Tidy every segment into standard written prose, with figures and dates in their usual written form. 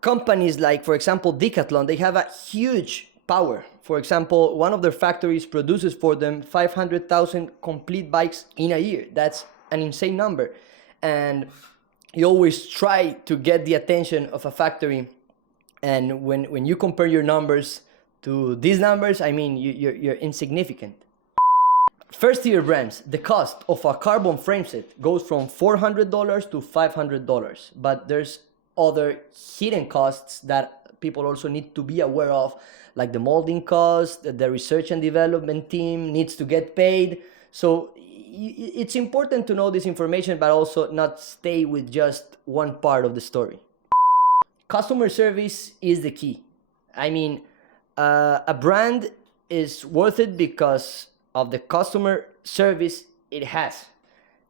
companies like, for example, Decathlon, they have a huge power. For example, one of their factories produces for them 500,000 complete bikes in a year. That's an insane number. And you always try to get the attention of a factory. And when you compare your numbers to these numbers, I mean, you're insignificant. First tier brands, the cost of a carbon frame set goes from $400 to $500. But there's other hidden costs that people also need to be aware of, like the molding cost, the research and development team needs to get paid. So it's important to know this information, but also not stay with just one part of the story. Customer service is the key. I mean, a brand is worth it because of the customer service it has.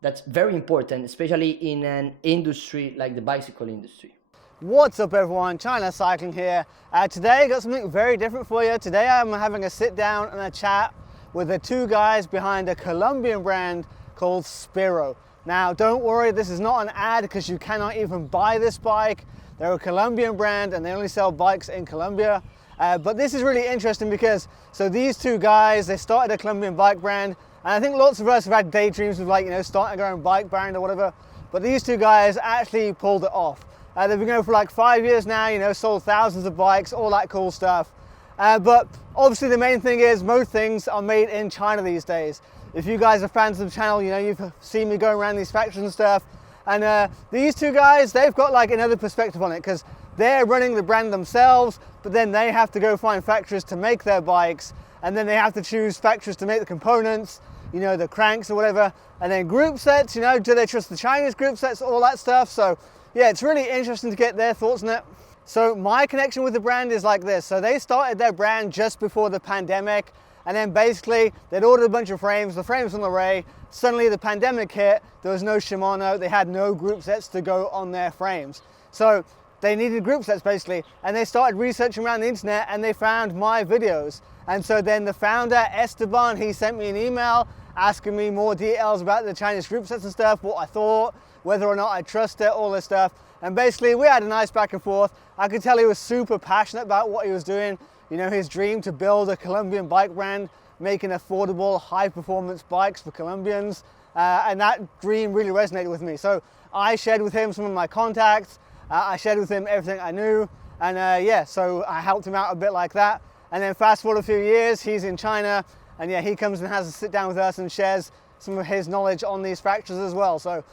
That's very important, especially in an industry like the bicycle industry. What's up everyone, China Cycling here. Today I got something very different for you. Today I'm having a sit down and a chat with the two guys behind a Colombian brand called Spiro. Now don't worry, this is not an ad because you cannot even buy this bike. They're a Colombian brand and they only sell bikes in Colombia. But this is really interesting because, so these two guys, they started a Colombian bike brand, and I think lots of us have had daydreams of like, you know, starting our own bike brand or whatever, but these two guys actually pulled it off. They've been going for like 5 years now, you know, sold thousands of bikes, all that cool stuff. But obviously the main thing is most things are made in China these days. If you guys are fans of the channel, you know, you've seen me going around these factories and stuff. And these two guys, they've got like another perspective on it because they're running the brand themselves, but then they have to go find factories to make their bikes, and then they have to choose factories to make the components, you know, the cranks or whatever, and then group sets, you know, do they trust the Chinese group sets, all that stuff. So yeah, it's really interesting to get their thoughts on it. So my connection with the brand is like this. So they started their brand just before the pandemic, and then basically they'd ordered a bunch of frames, the frames on the way, suddenly the pandemic hit, there was no Shimano, they had no group sets to go on their frames. So they needed group sets basically, and they started researching around the internet and they found my videos. And so then the founder, Esteban, he sent me an email asking me more details about the Chinese group sets and stuff, what I thought, whether or not I trust it, all this stuff. And basically we had a nice back and forth. I could tell he was super passionate about what he was doing. You know, his dream to build a Colombian bike brand, making affordable, high performance bikes for Colombians. And that dream really resonated with me. So I shared with him some of my contacts. I shared with him everything I knew. And yeah, so I helped him out a bit like that. And then fast forward a few years, he's in China. And yeah, he comes and has a sit down with us and shares some of his knowledge on these factories as well. So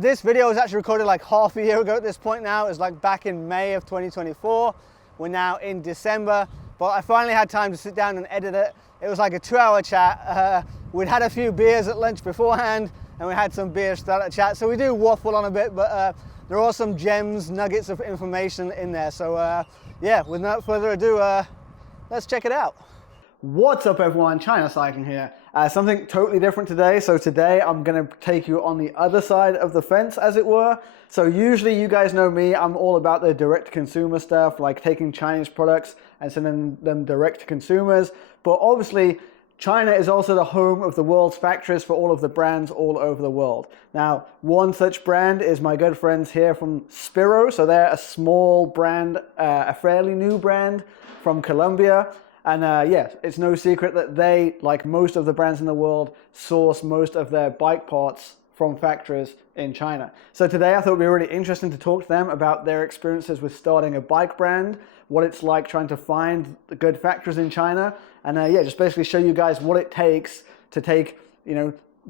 this video was actually recorded like half a year ago at this point now. It was like back in May of 2024. We're now in December, but I finally had time to sit down and edit it. It was like a 2-hour chat. We'd had a few beers at lunch beforehand and we had some beers to start a chat. So we do waffle on a bit, but there are some gems, nuggets of information in there. So yeah, without further ado, let's check it out. What's up everyone, China Cycling here. Something totally different today. So today I'm gonna take you on the other side of the fence, as it were. So usually you guys know me, I'm all about the direct to consumer stuff, like taking Chinese products and sending them direct to consumers. But obviously China is also the home of the world's factories for all of the brands all over the world. Now, one such brand is my good friends here from Spiro. So they're a small brand, a fairly new brand from Colombia. And yeah, it's no secret that they, like most of the brands in the world, source most of their bike parts from factories in China. So today I thought it would be really interesting to talk to them about their experiences with starting a bike brand, what it's like trying to find the good factories in China, and yeah, just basically show you guys what it takes to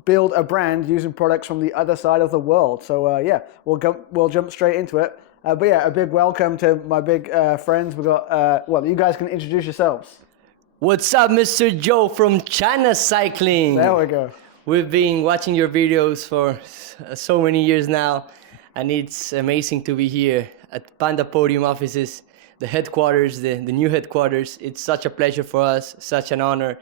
build a brand using products from the other side of the world. So yeah, we'll jump straight into it. But yeah, a big welcome to my big friends. We've got, well, you guys can introduce yourselves. What's up, Mr. Joe from China Cycling? There we go. We've been watching your videos for so many years now, and it's amazing to be here at Panda Podium offices, the headquarters, the new headquarters. It's such a pleasure for us, such an honor.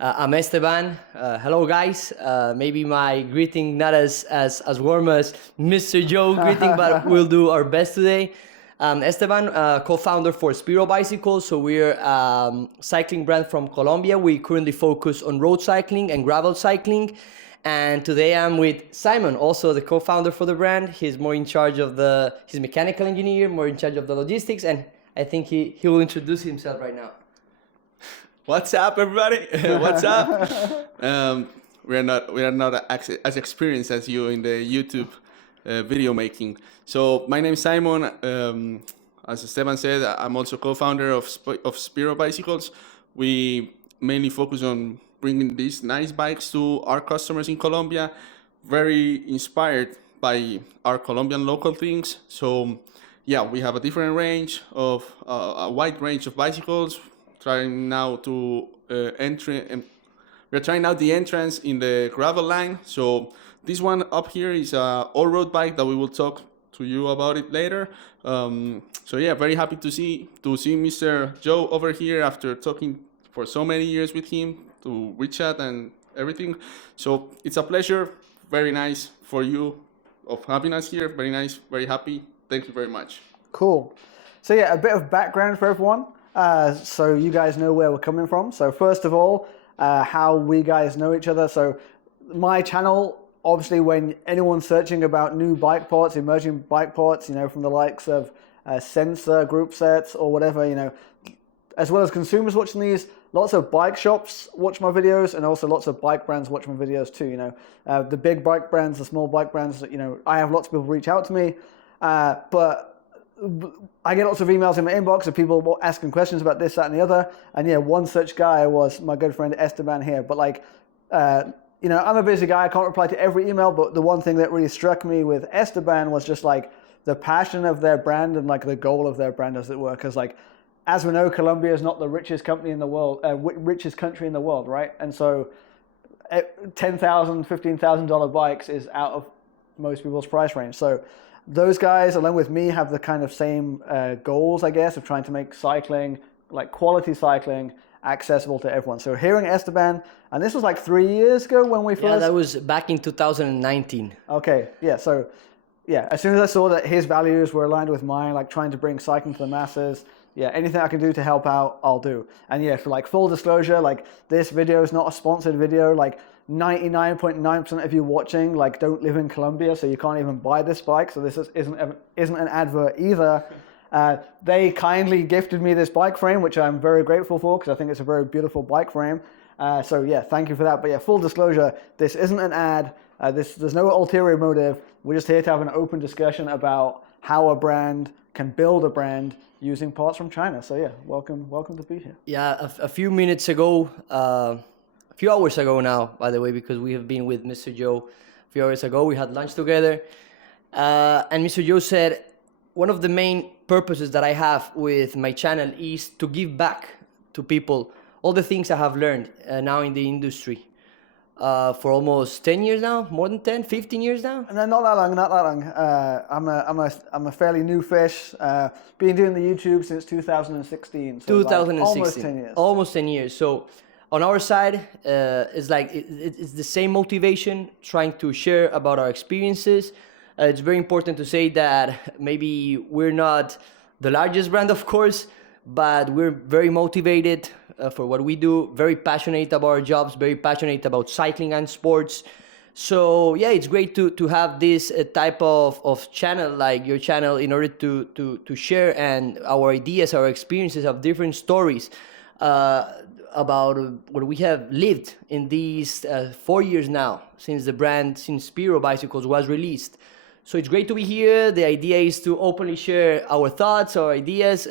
I'm Esteban. Hello, guys. Maybe my greeting not as warm as Mr. Joe greeting, but we'll do our best today. Esteban, co-founder for Spiro Bicycles. So we're a cycling brand from Colombia. We currently focus on road cycling and gravel cycling. And today I'm with Simon, also the co-founder for the brand. He's more in charge of he's mechanical engineer, more in charge of the logistics, and I think he will introduce himself right now. What's up, everybody? What's up? We are not as experienced as you in the YouTube video making. So my name is Simon. As Esteban said, I'm also co-founder of Spiro bicycles. We mainly focus on bringing these nice bikes to our customers in Colombia. Very inspired by our Colombian local things. So yeah, we have a different range of a wide range of bicycles. Trying now to we're trying out the entrance in the gravel line. So this one up here is a all-road bike that we will talk to you about it later. So yeah, very happy to see Mr. Joe over here after talking for so many years with him to WeChat and everything. So it's a pleasure. Very nice for you of having us here. Very nice. Very happy. Thank you very much. Cool. So yeah, a bit of background for everyone. So you guys know where we're coming from. So first of all, how we guys know each other. So my channel, obviously when anyone's searching about new bike parts, emerging bike parts, from the likes of Sensor, Group Sets or whatever, as well as consumers watching these, lots of bike shops watch my videos and also lots of bike brands watch my videos too, the big bike brands, the small bike brands, I have lots of people reach out to me, but I get lots of emails in my inbox of people asking questions about this, that, and the other. And yeah, one such guy was my good friend Esteban here. But I'm a busy guy. I can't reply to every email. But the one thing that really struck me with Esteban was just the passion of their brand and the goal of their brand, as it were. Because as we know, Colombia is not the richest company in the world, richest country in the world, right? And so $10,000, $15,000 bikes is out of most people's price range. So those guys, along with me, have the kind of same goals, I guess, of trying to make cycling, quality cycling, accessible to everyone. So hearing Esteban, and this was 3 years ago when we first... Yeah, that was back in 2019. Okay, yeah, so yeah, as soon as I saw that his values were aligned with mine, trying to bring cycling to the masses, yeah, anything I can do to help out, I'll do. And yeah, for full disclosure, this video is not a sponsored video, 99.9% of you watching don't live in Colombia, so you can't even buy this bike. So this isn't an advert either. They kindly gifted me this bike frame, which I'm very grateful for because I think it's a very beautiful bike frame. So yeah, thank you for that. But yeah, full disclosure, this isn't an ad. There's no ulterior motive. We're just here to have an open discussion about how a brand can build a brand using parts from China. So yeah, welcome to be here. Yeah, a few minutes ago. A few hours ago now, by the way, because we have been with Mr. Joe a few hours ago. We had lunch together. And Mr. Joe said, one of the main purposes that I have with my channel is to give back to people all the things I have learned now in the industry for almost 10 years now, more than 10, 15 years now. No, not that long. I'm a fairly new fish. Been doing the YouTube since 2016. So 2016. Almost 10 years. Almost 10 years. So on our side, it's the same motivation, trying to share about our experiences. It's very important to say that maybe we're not the largest brand, of course, but we're very motivated for what we do, very passionate about our jobs, very passionate about cycling and sports. So yeah, it's great to have this type of channel like your channel in order to share and our ideas, our experiences of different stories about what we have lived in these 4 years now since Spiro Bicycles was released. So it's great to be here. The idea is to openly share our thoughts, our ideas.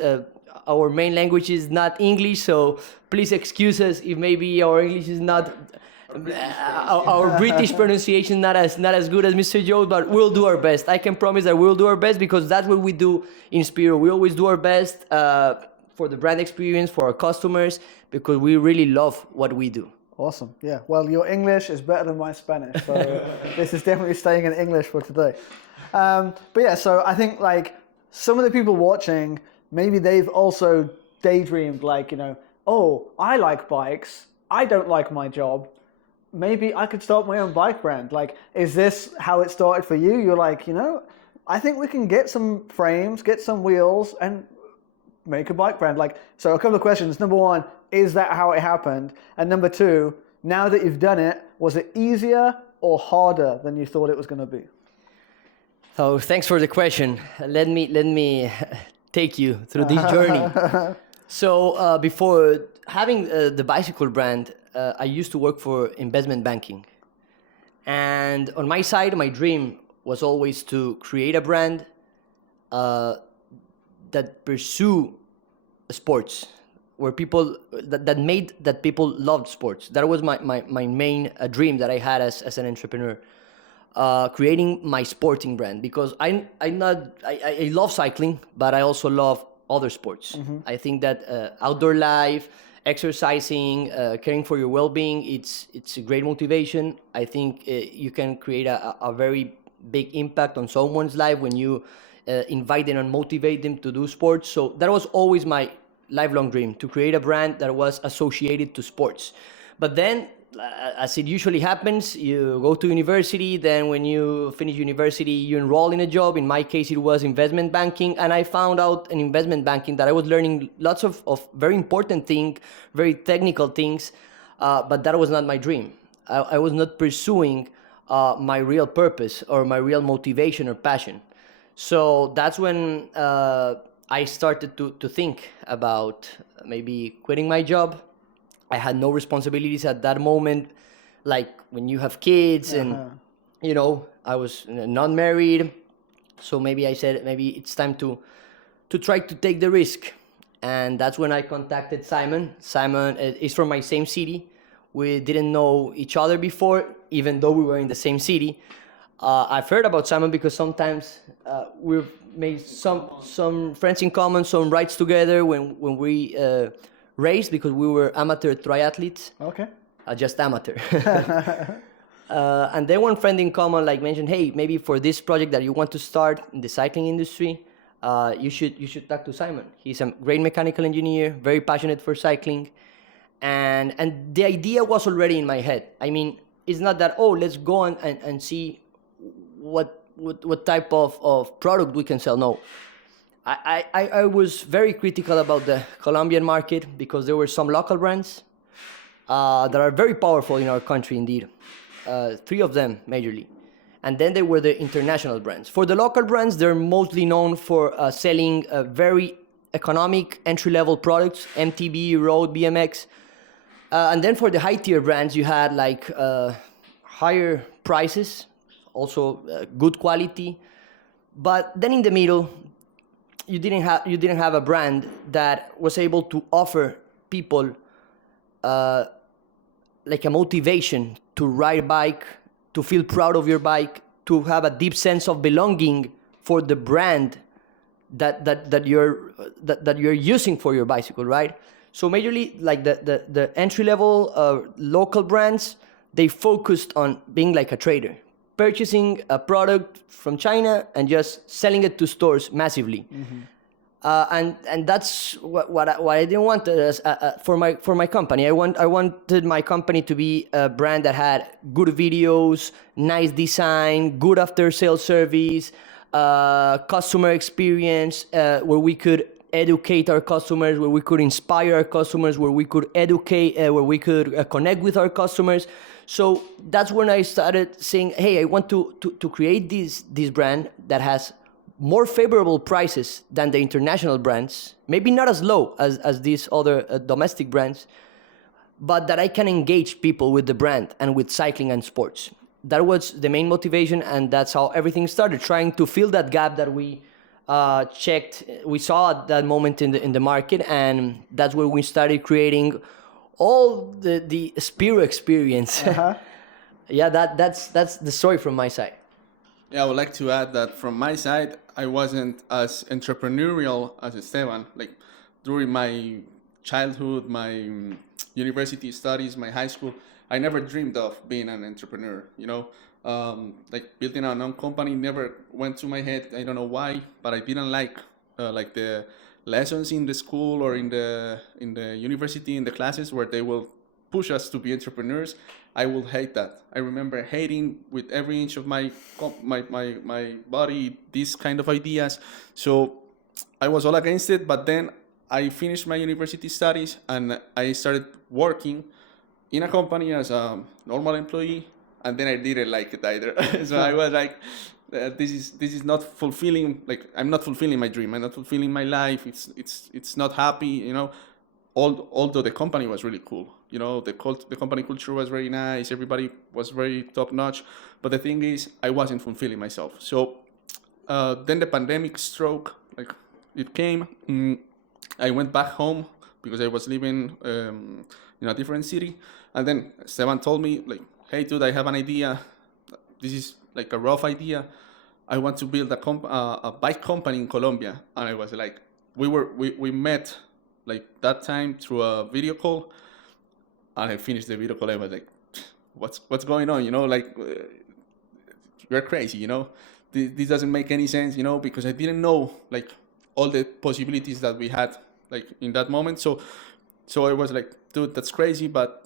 Our main language is not English, so please excuse us if maybe our English is not our British pronunciation not as good as Mr. Joe, but we'll do our best. I can promise that we'll do our best because that's what we do in Spiro. We always do our best for the brand experience, for our customers, because we really love what we do. Awesome. Yeah. Well, your English is better than my Spanish, so this is definitely staying in English for today. But yeah, so I think some of the people watching, maybe they've also daydreamed oh, I like bikes. I don't like my job. Maybe I could start my own bike brand. Is this how it started for you? You're I think we can get some frames, get some wheels, and make a bike brand. So a couple of questions. Number one, is that how it happened? And number two, now that you've done it, was it easier or harder than you thought it was going to be? So thanks for the question. Let me take you through this journey. So before having the bicycle brand, I used to work for investment banking. And on my side, my dream was always to create a brand that pursue sports, where people that made that people loved sports. That was my main dream that I had as an entrepreneur. Creating my sporting brand, because I love cycling, but I also love other sports. I think that outdoor life, exercising, caring for your well-being, it's a great motivation. I think you can create a very big impact on someone's life when you invite them and motivate them to do sports. So that was always my lifelong dream, to create a brand that was associated to sports. But then, as it usually happens, you go to university. Then when you finish university, you enroll in a job. In my case, it was investment banking. And I found out in investment banking that I was learning lots of very important things, very technical things, but that was not my dream. I was not pursuing my real purpose or my real motivation or passion. So that's when I started to think about maybe quitting my job. I had no responsibilities at that moment, like when you have kids and, you know, I was not married. So maybe I said, maybe it's time to try to take the risk. And that's when I contacted Simon. Simon is from my same city. We didn't know each other before, even though we were in the same city. I've heard about Simon because sometimes we've made some friends in common, some rides together when we raced, because we were amateur triathletes. Okay. Just amateur. And then one friend in common like mentioned, hey, maybe for this project that you want to start in the cycling industry, you should talk to Simon. He's a great mechanical engineer, very passionate for cycling. And the idea was already in my head. I mean, it's not that, oh, let's go and see what type of product we can sell. No. I was very critical about the Colombian market because there were some local brands that are very powerful in our country indeed. 3 of them majorly. And then there were the international brands. For the local brands, they're mostly known for selling very economic entry-level products, MTB, road, BMX. And then for the high-tier brands, you had like higher prices, also good quality. But then in the middle, you didn't have a brand that was able to offer people like a motivation to ride a bike, to feel proud of your bike, to have a deep sense of belonging for the brand that you're using for your bicycle, right? So majorly, like the entry level local brands, they focused on being like a trader, purchasing a product from China and just selling it to stores massively. And that's what I didn't want for my company. I wanted my company to be a brand that had good videos, nice design, good after sales service, customer experience, where we could educate our customers, where we could inspire our customers, where we could educate, where we could connect with our customers. So that's when I started saying, hey, I want to create this brand that has more favorable prices than the international brands, maybe not as low as these other domestic brands, but that I can engage people with the brand and with cycling and sports. That was the main motivation, and that's how everything started, trying to fill that gap that we saw at that moment in the market, and that's where we started creating all the Spiro experience. Yeah, that's the story from my side. Yeah, I would like to add that from my side, I wasn't as entrepreneurial as Esteban. Like during my childhood, my university studies, my high school, I never dreamed of being an entrepreneur. You know, like building our own company never went to my head. I don't know why, but I didn't like the lessons in the school or in the university, in the classes where they will push us to be entrepreneurs. I will hate that. I remember hating with every inch of my body these kind of ideas. So I was all against it. But then I finished my university studies and I started working in a company as a normal employee. and then I didn't like it either. So I was like, this is not fulfilling. Like, I'm not fulfilling my dream. I'm not fulfilling my life. It's not happy. You know, although the company was really cool. You know, the company culture was very nice. Everybody was very top notch. But the thing is, I wasn't fulfilling myself. So then the pandemic stroke, like, it came. I went back home because I was living in a different city. And then Esteban told me, like, hey, dude, I have an idea. This is like a rough idea. I want to build a bike company in Colombia. And I was like, we met like that time through a video call. And I finished the video call. I was like, what's going on? You know, like, you're crazy, you know? This doesn't make any sense, you know, because I didn't know, like, all the possibilities that we had, like, in that moment. So I was like, dude, that's crazy, but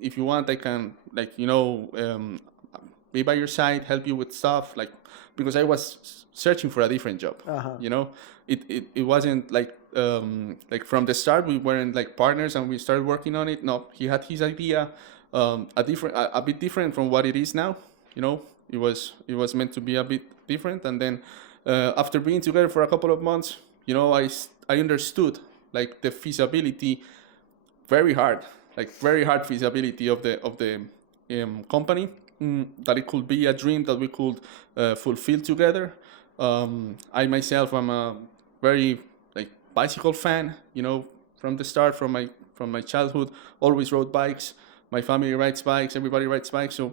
if you want, I can, like, you know, be by your side, help you with stuff, like, because I was searching for a different job. You know, it wasn't like from the start we weren't like partners and we started working on it. No, he had his idea, a bit different from what it is now. You know, it was meant to be a bit different, and then after being together for a couple of months, you know, I understood like the feasibility, very hard feasibility of the company, that it could be a dream that we could fulfill together. I myself am a very like bicycle fan, you know, from the start, from my childhood, always rode bikes. My family rides bikes, everybody rides bikes, so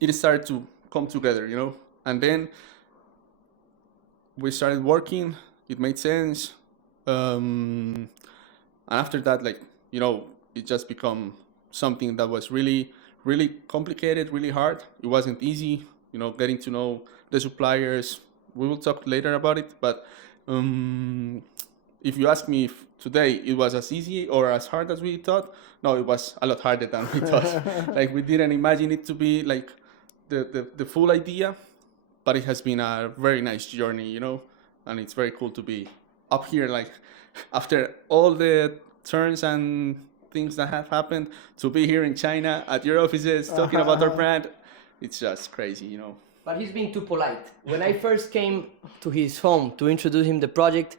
it started to come together, you know, and then we started working. It made sense, and after that, like, you know, it just become something that was really, really complicated, really hard. It wasn't easy, you know, getting to know the suppliers. We will talk later about it, but if you ask me if today it was as easy or as hard as we thought, no, it was a lot harder than we thought. Like, we didn't imagine it to be like the full idea, but it has been a very nice journey, you know, and it's very cool to be up here, like, after all the turns and things that have happened, to be here in China at your offices talking about our brand. It's just crazy, you know. But he's being too polite. When I first came to his home to introduce him the project,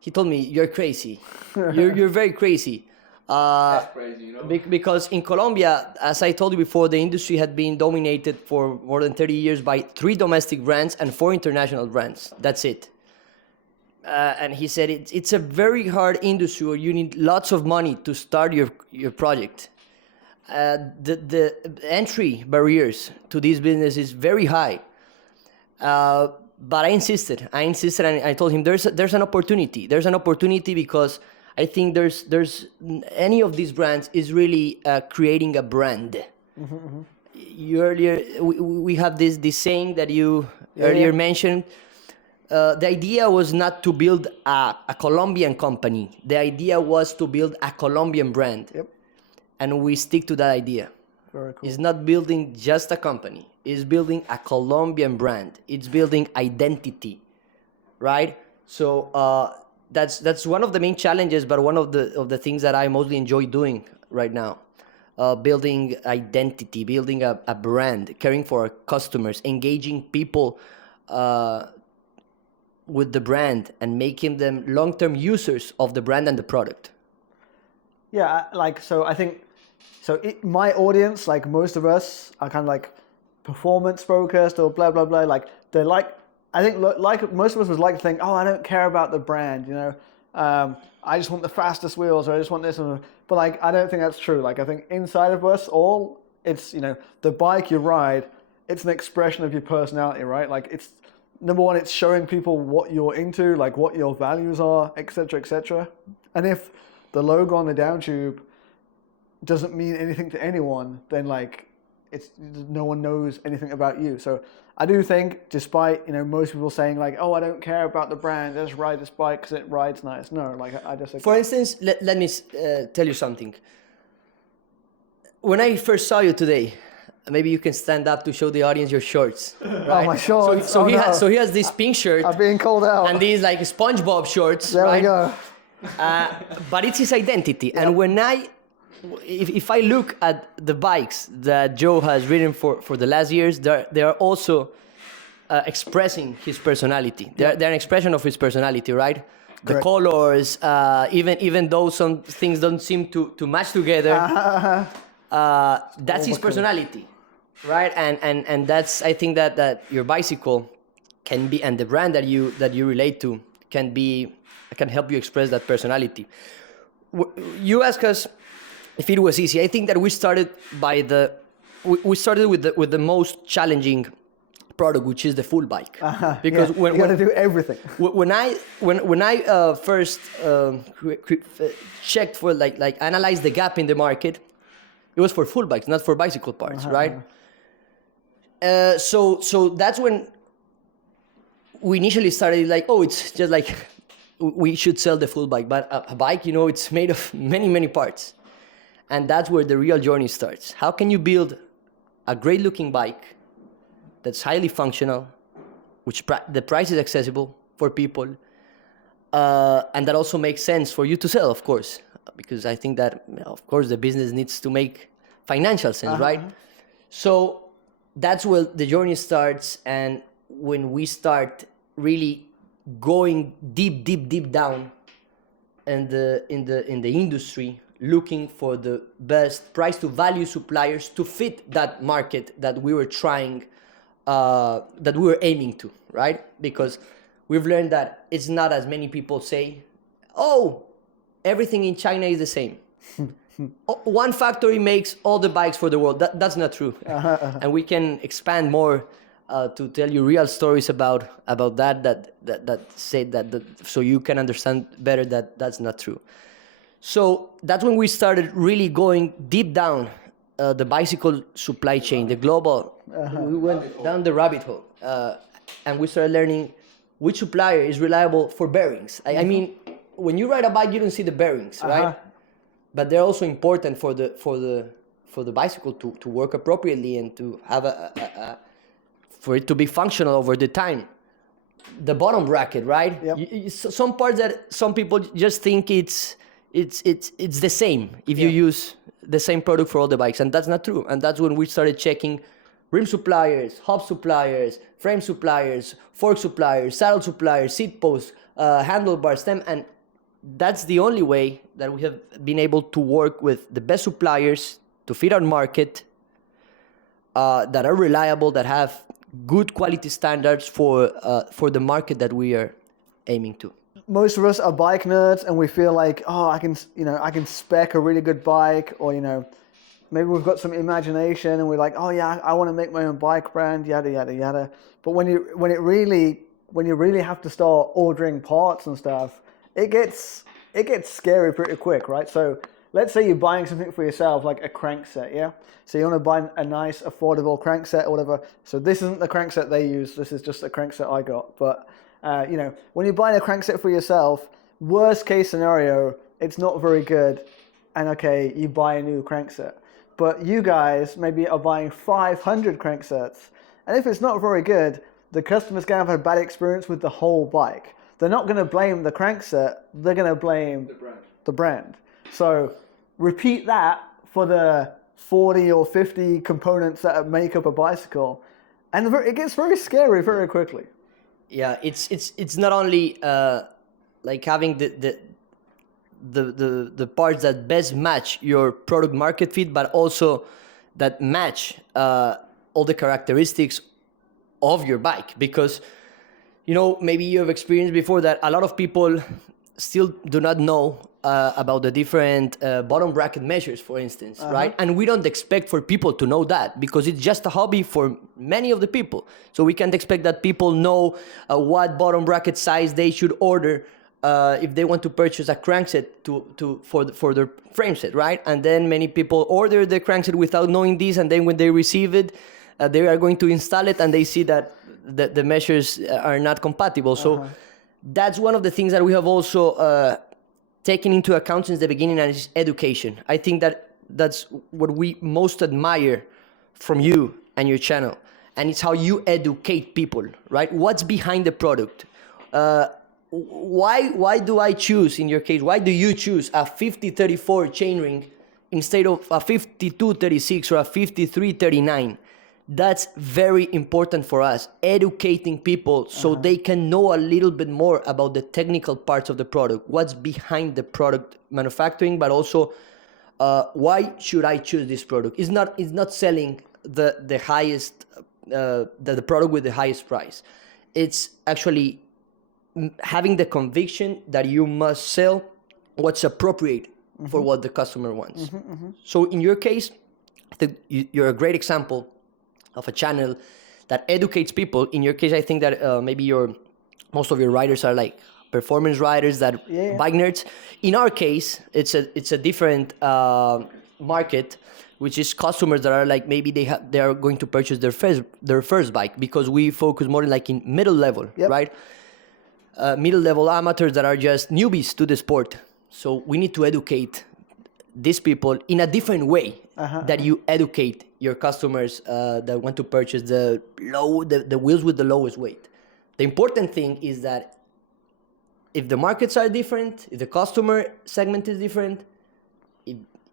he told me, "You're crazy. You're very crazy." That's crazy, you know. Because in Colombia, as I told you before, the industry had been dominated for more than 30 years by 3 domestic brands and 4 international brands. That's it. And he said it's a very hard industry where you need lots of money to start your project. The entry barriers to this business is very high. But I insisted, and I told him there's an opportunity. There's an opportunity because I think there's any of these brands is really creating a brand. You earlier we have this saying that you earlier mentioned. The idea was not to build a Colombian company. The idea was to build a Colombian brand. Yep. And we stick to that idea. Very cool. It's not building just a company. It's building a Colombian brand. It's building identity, right? So that's one of the main challenges, but one of the things that I mostly enjoy doing right now. Building identity, building a brand, caring for our customers, engaging people with the brand and making them long-term users of the brand and the product. Yeah, like, so I think, my audience, like most of us, are kind of like performance focused or blah, blah, blah. Like, they're like, I think like most of us would like to think, oh, I don't care about the brand, you know. I just want the fastest wheels, or I just want this. But like, I don't think that's true. Like, I think inside of us all, it's, you know, the bike you ride, it's an expression of your personality, right? Like, it's, number one, it's showing people what you're into, like what your values are, etc., etc. And if the logo on the down tube doesn't mean anything to anyone, then like it's no one knows anything about you. So I do think, despite, you know, most people saying like, oh, I don't care about the brand, I just ride this bike because it rides nice. No, like I just. For instance, let me tell you something. When I first saw you today, maybe you can stand up to show the audience your shorts. Right? Oh, my shorts. So he has this pink shirt. I'm being called out. And these like SpongeBob shorts. There right? we go. But it's his identity. Yep. And when I if I look at the bikes that Joe has ridden for the last years, they are also expressing his personality. They're an expression of his personality, right? The Correct. colors, even though some things don't seem to match together, that's his personality, right? And that's, I think that your bicycle can be, and the brand that you relate to can help you express that personality. You ask us if it was easy. I think that we started with the most challenging product, which is the full bike, because you got to do everything. When I first checked for like analyzed the gap in the market, it was for full bikes, not for bicycle parts, right? So that's when we initially started like, oh, it's just like we should sell the full bike, but a bike, it's made of many parts, and that's where the real journey starts. How can you build a great looking bike that's highly functional, which the price is accessible for people, and that also makes sense for you to sell, of course, because I think that, of course, the business needs to make financial sense, right? So that's where the journey starts, and when we start really going deep down in the industry, looking for the best price to value suppliers to fit that market that we were trying, that we were aiming to, right? Because we've learned that it's not as many people say, oh, everything in China is the same. One factory makes all the bikes for the world. That's not true. And we can expand more to tell you real stories about that say that so you can understand better that that's not true. So that's when we started really going deep down the bicycle supply chain, the global. We went down the rabbit hole, and we started learning which supplier is reliable for bearings. I mean, when you ride a bike, you don't see the bearings, right? But they're also important for the bicycle to work appropriately and to have for it to be functional over the time. The bottom bracket, right? Yep. Some parts that some people just think it's the same if you use the same product for all the bikes, and that's not true. And that's when we started checking rim suppliers, hub suppliers, frame suppliers, fork suppliers, saddle suppliers, seat posts, handlebar, stem, and that's the only way that we have been able to work with the best suppliers to fit our market, that are reliable, that have good quality standards for the market that we are aiming to. Most of us are bike nerds, and we feel like, oh, I can spec a really good bike, or maybe we've got some imagination, and we're like, oh yeah, I want to make my own bike brand, yada yada yada. But when you really have to start ordering parts and stuff, it gets scary pretty quick, right? So let's say you're buying something for yourself, like a crankset, yeah? So you want to buy a nice, affordable crankset or whatever. So this isn't the crankset they use. This is just a crankset I got. But, when you're buying a crankset for yourself, worst case scenario, it's not very good. And okay, you buy a new crankset. But you guys maybe are buying 500 cranksets. And if it's not very good, the customer's going to have a bad experience with the whole bike. They're not going to blame the crankset. They're going to blame the brand. So repeat that for the 40 or 50 components that make up a bicycle, and it gets very scary very quickly. Yeah, it's not only like having the parts that best match your product market fit, but also that match all the characteristics of your bike. Because maybe you have experienced before that a lot of people still do not know about the different bottom bracket measures, for instance, right? And we don't expect for people to know that, because it's just a hobby for many of the people. So we can't expect that people know what bottom bracket size they should order if they want to purchase a crankset for their frame set, right? And then many people order the crankset without knowing this, and then when they receive it, they are going to install it, and they see that the measures are not compatible. So that's one of the things that we have also taken into account since the beginning, and is education. I think that's what we most admire from you and your channel, and it's how you educate people, right? What's behind the product? Why do I choose, in your case, why do you choose a 50-34 chainring instead of a 5236 or a 5339. That's very important for us, educating people so they can know a little bit more about the technical parts of the product, what's behind the product manufacturing, but also why should I choose this product. It's not selling the highest the product with the highest price. It's actually having the conviction that you must sell what's appropriate for what the customer wants. So in your case, I think you're a great example of a channel that educates people. In your case, I think that maybe most of your riders are like performance riders, that bike nerds. In our case, it's a different market, which is customers that are like maybe they are going to purchase their first bike, because we focus more like in middle level, right? Middle level amateurs that are just newbies to the sport. So we need to educate these people in a different way that you educate your customers that want to purchase the wheels with the lowest weight. The important thing is that if the markets are different, if the customer segment is different,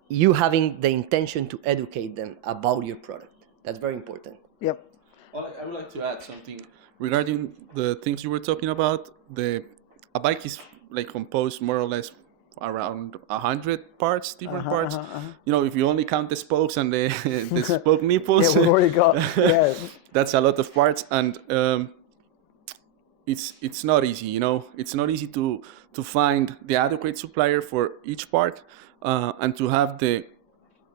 you having the intention to educate them about your product. That's very important. Yep. Well, I would like to add something regarding the things you were talking about. A bike is like composed more or less around 100 parts, different parts. You know, if you only count the spokes and the spoke nipples, Yeah, we've already got. Yeah. that's a lot of parts, and it's not easy. You know, it's not easy to find the adequate supplier for each part, and to have the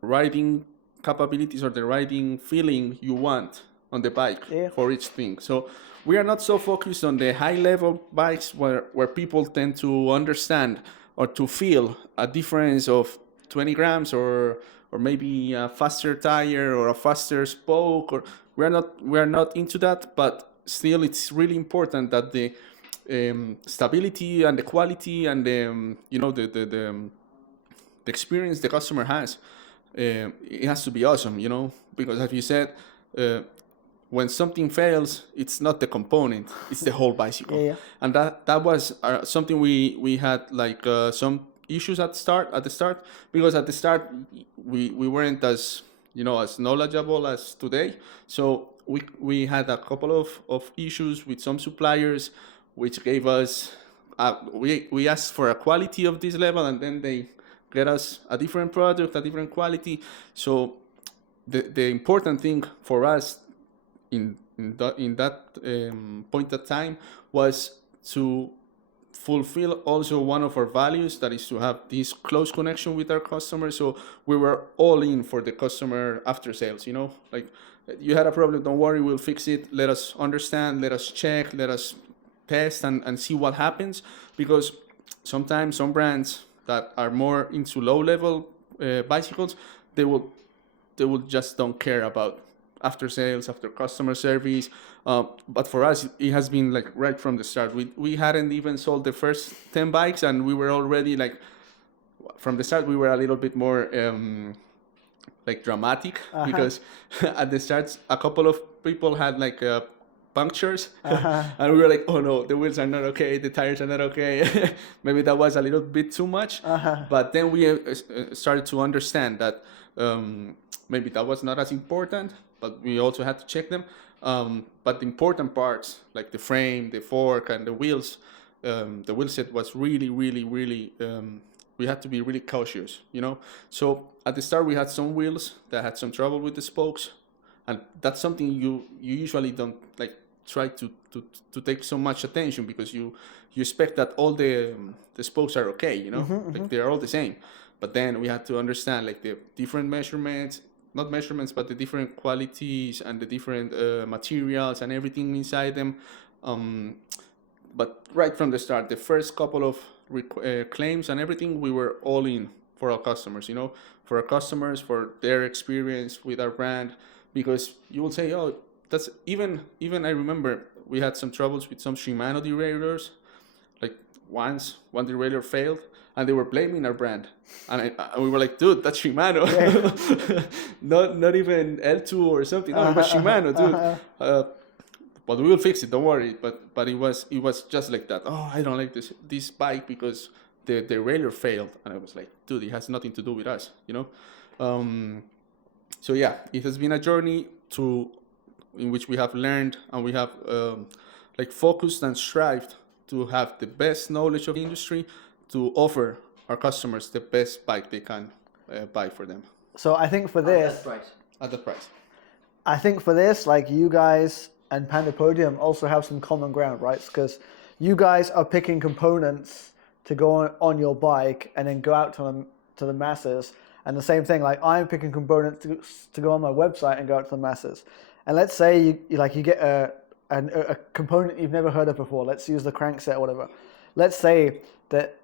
riding capabilities or the riding feeling you want on the bike for each thing. So we are not so focused on the high level bikes where people tend to understand or to feel a difference of 20 grams or maybe a faster tire or a faster spoke, or we are not into that. But still, it's really important that the stability and the quality and the experience the customer has, it has to be awesome, you know, because as you said, when something fails, it's not the component, it's the whole bicycle. And that was something we had like some issues at the start, because at the start we weren't as knowledgeable as today. So we had a couple of issues with some suppliers, which gave us we asked for a quality of this level, and then they get us a different product, a different quality. So the important thing for us in that point of time was to fulfill also one of our values, that is to have this close connection with our customers. So we were all in for the customer after sales, you know, like, you had a problem, don't worry, we'll fix it. Let us understand, let us check, let us test and see what happens. Because sometimes some brands that are more into low level bicycles, they will just don't care about after sales, after customer service. But for us, it has been like right from the start. We hadn't even sold the first 10 bikes, and we were already like, from the start, we were a little bit more like dramatic, because at the start, a couple of people had like punctures, and we were like, oh no, the wheels are not okay, the tires are not okay. Maybe that was a little bit too much. But then we started to understand that maybe that was not as important, but we also had to check them. But the important parts, like the frame, the fork, and the wheels, the wheel set was really, really, really, we had to be really cautious, you know? So at the start, we had some wheels that had some trouble with the spokes, and that's something you usually don't like try to take so much attention, because you expect that all the spokes are okay, you know, like they're all the same. But then we had to understand like the different measurements, not measurements, but the different qualities and the different materials and everything inside them. But right from the start, the first couple of claims and everything, we were all in for our customers, you know, for our customers, for their experience with our brand. Because you will say, oh, that's even I remember we had some troubles with some Shimano derailleurs. Like once one derailleur failed, and they were blaming our brand, and we were like, dude, that's Shimano. not even l-twoo or something. No, it was Shimano, dude. But we will fix it, don't worry. But it was just like that. Oh, I don't like this bike because the derailleur failed, and I was like, dude, it has nothing to do with us, you know. So yeah, it has been a journey in which we have learned, and we have like focused and strived to have the best knowledge of the industry to offer our customers the best bike they can buy for them So I think for At that this, price. at that price. I think for this, like you guys and Panda Podium also have some common ground, right? Because you guys are picking components to go on your bike and then go out to the masses. And the same thing, like I'm picking components to go on my website and go out to the masses. And let's say you get a component you've never heard of before. Let's use the crankset or whatever. Let's say that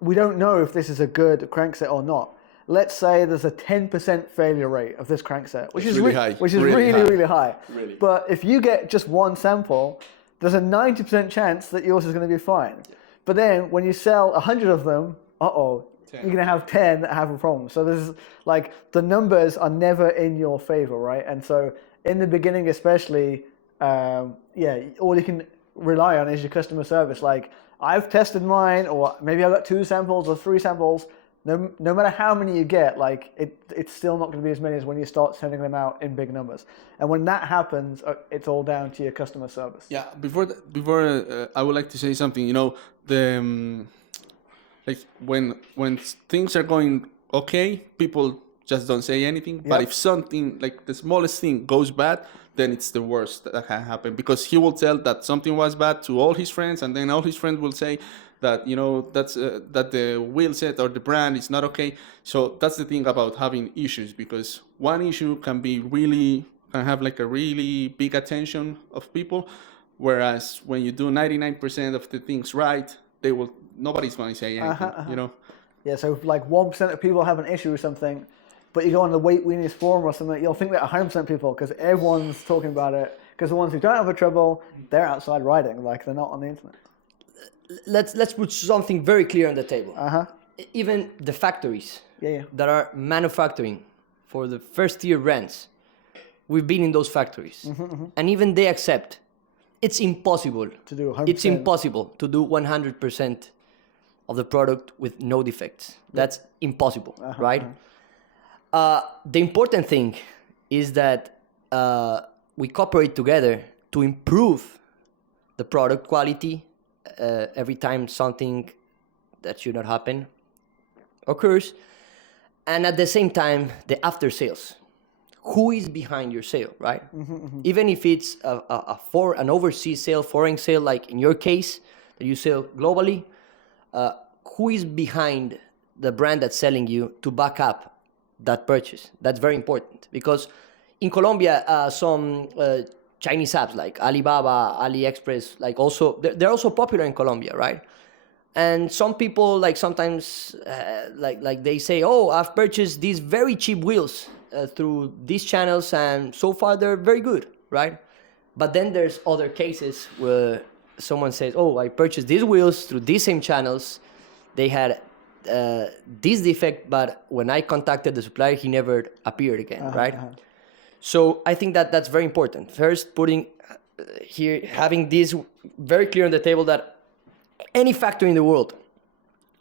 we don't know if this is a good crankset or not. Let's say there's a 10% failure rate of this crankset, which It's is really high. Which is Really really high. high. Really. But if you get just one sample, there's a 90% chance that yours is going to be fine. But then when you sell 100 of them, you're going to have 10 that have a problem. So this is like the numbers are never in your favor, right? And so in the beginning, especially, all you can rely on is your customer service. Like I've tested mine, or maybe I've got 2 samples or 3 samples. No matter how many you get, like it's still not going to be as many as when you start sending them out in big numbers. And when that happens, it's all down to your customer service. Yeah, before I would like to say something. You know, like when things are going okay, people just don't say anything. But if something like the smallest thing goes bad, then it's the worst that can happen, because he will tell that something was bad to all his friends, and then all his friends will say that, you know, that's that the wheel set or the brand is not okay. So that's the thing about having issues, because one issue can have like a really big attention of people, whereas when you do 99% of the things right, nobody's going to say anything, you know. Yeah, so if like 1% of people have an issue with something, but you go on the Weight Weenies forum or something, you'll think that 100% of people, because everyone's talking about it, because the ones who don't have a trouble, they're outside riding, like they're not on the internet. Let's put something very clear on the table. Even the factories Yeah. that are manufacturing for the first tier brands, we've been in those factories, and even they accept it's impossible To do 100%. It's impossible to do 100% of the product with no defects. That's impossible, right? The important thing is that we cooperate together to improve the product quality every time something that should not happen occurs. And at the same time, the after sales. Who is behind your sale, right? Even if it's an overseas sale, foreign sale, like in your case, that you sell globally, who is behind the brand that's selling you to back up that purchase? That's very important, because in Colombia, some Chinese apps like Alibaba, AliExpress, like also they're also popular in Colombia, right? And some people like sometimes like they say, oh, I've purchased these very cheap wheels through these channels, and so far they're very good, right? But then there's other cases where someone says, oh, I purchased these wheels through these same channels. They had this defect, but when I contacted the supplier, he never appeared again, right? So I think that that's very important. First, putting having this very clear on the table that any factory in the world,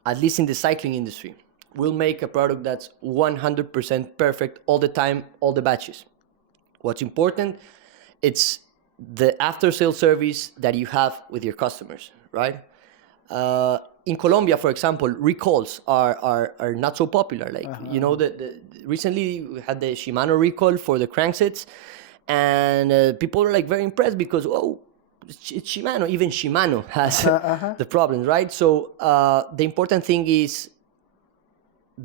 at least in the cycling industry, will make a product that's 100% perfect all the time, all the batches. What's important, it's the after-sale service that you have with your customers, right? In Colombia, for example, recalls are not so popular. Like, you know, recently we had the Shimano recall for the cranksets, and people are like very impressed because, oh, it's Shimano. Even Shimano has the problems, right? So the important thing is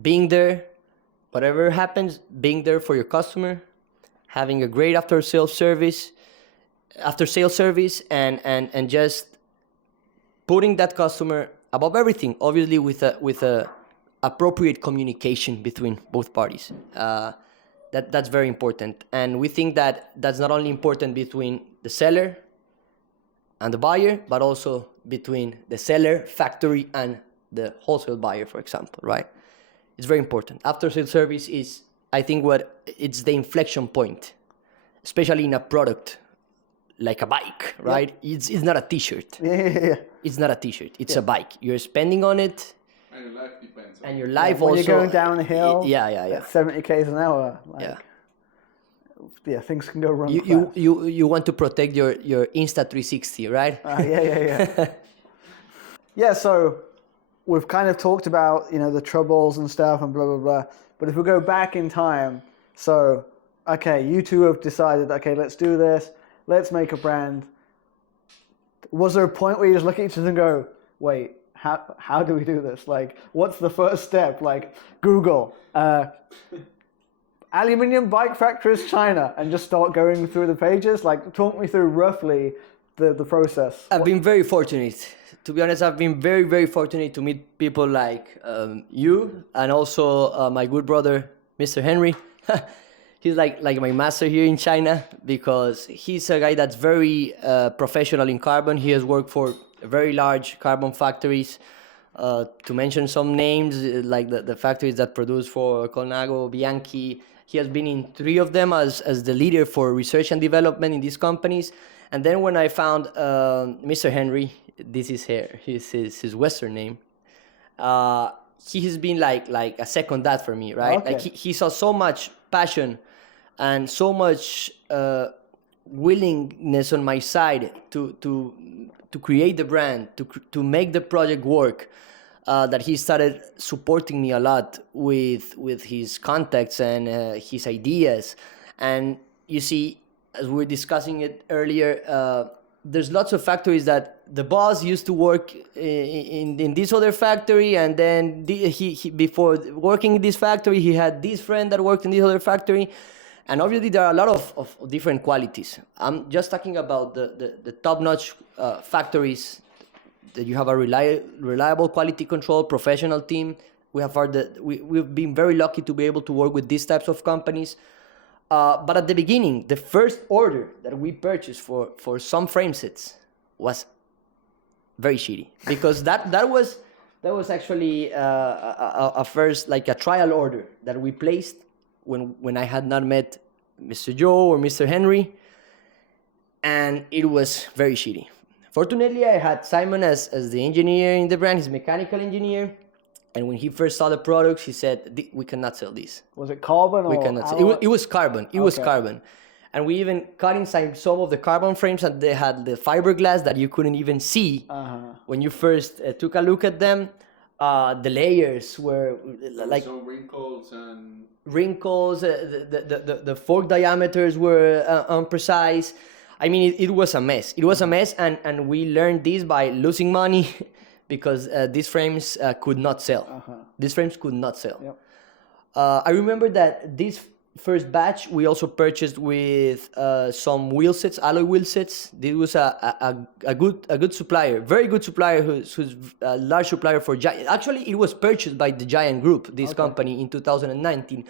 being there, whatever happens, being there for your customer, having a great after-sale service, and just putting that customer above everything, obviously with a appropriate communication between both parties. That's very important. And we think that that's not only important between the seller and the buyer, but also between the seller, factory, and the wholesale buyer, for example, right? It's very important. After-sale service is, I think, it's the inflection point, especially in a product like a bike, right? It's not a t-shirt. Yeah. It's not a t-shirt. It's a bike. You're spending on it. and your life when also. you're going down a hill Yeah. at 70 k's an hour, things can go wrong. You want to protect your Insta360, right? Yeah. Yeah, so we've kind of talked about, the troubles and stuff and blah, blah, blah. But if we go back in time, so, okay, you two have decided, okay, let's do this. Let's make a brand. Was there a point where you just look at each other and go, wait, how do we do this? Like, what's the first step? Like, Google, aluminium bike factories, China, and just start going through the pages? Like, talk me through roughly the process. I've been very fortunate. To be honest, I've been very, very fortunate to meet people like you and also my good brother, Mr. Henry. He's like my master here in China because he's a guy that's very professional in carbon. He has worked for very large carbon factories. To mention some names, like the factories that produce for Colnago, Bianchi. He has been in 3 of them as the leader for research and development in these companies. And then when I found Mr. Henry, this is his Western name, he has been like a second dad for me, right? Okay. Like he saw so much passion and so much willingness on my side to create the brand, to make the project work, that he started supporting me a lot with his contacts and his ideas. And you see, as we were discussing it earlier, there's lots of factories that the boss used to work in this other factory, and then he before working in this factory, he had this friend that worked in this other factory. And obviously there are a lot of different qualities. I'm just talking about the top-notch factories that you have a reliable quality control, professional team. We've been very lucky to be able to work with these types of companies. But at the beginning, the first order that we purchased for some frame sets was very shitty, because that was actually a first, like a trial order that we placed when I had not met Mr. Joe or Mr. Henry, and it was very shitty. Fortunately, I had Simon as the engineer in the brand, he's mechanical engineer. And when he first saw the products, he said, we cannot sell these. Was it carbon or? We cannot sell. It was carbon. It was carbon. And we even cut inside some of the carbon frames, and they had the fiberglass that you couldn't even see when you first took a look at them. The layers were like some wrinkles and the fork diameters were imprecise. I mean, it was a mess. It was a mess, and we learned this by losing money because these frames could not sell. These frames could not sell. Yep. I remember that this first batch we also purchased with some wheel sets, alloy wheel sets. This was a good supplier, very good supplier, who's a large supplier for Giant. Actually, it was purchased by the Giant Group, this company, in 2019.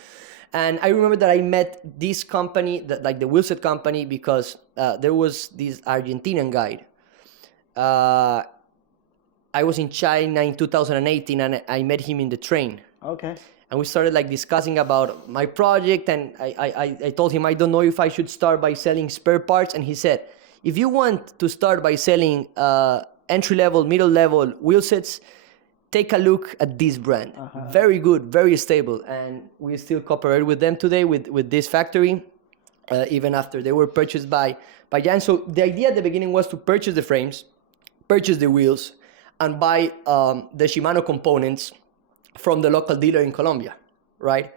And I remember that I met this company, like the wheel set company, because there was this Argentinian guy. I was in China in 2018, and I met him in the train. Okay. And we started like discussing about my project, and I told him I don't know if I should start by selling spare parts, and he said, if you want to start by selling entry-level, middle-level wheel sets, take a look at this brand. Very good, very stable, and we still cooperate with them today with this factory, even after they were purchased by Giant. So the idea at the beginning was to purchase the frames, purchase the wheels, and buy the Shimano components from the local dealer in Colombia, right?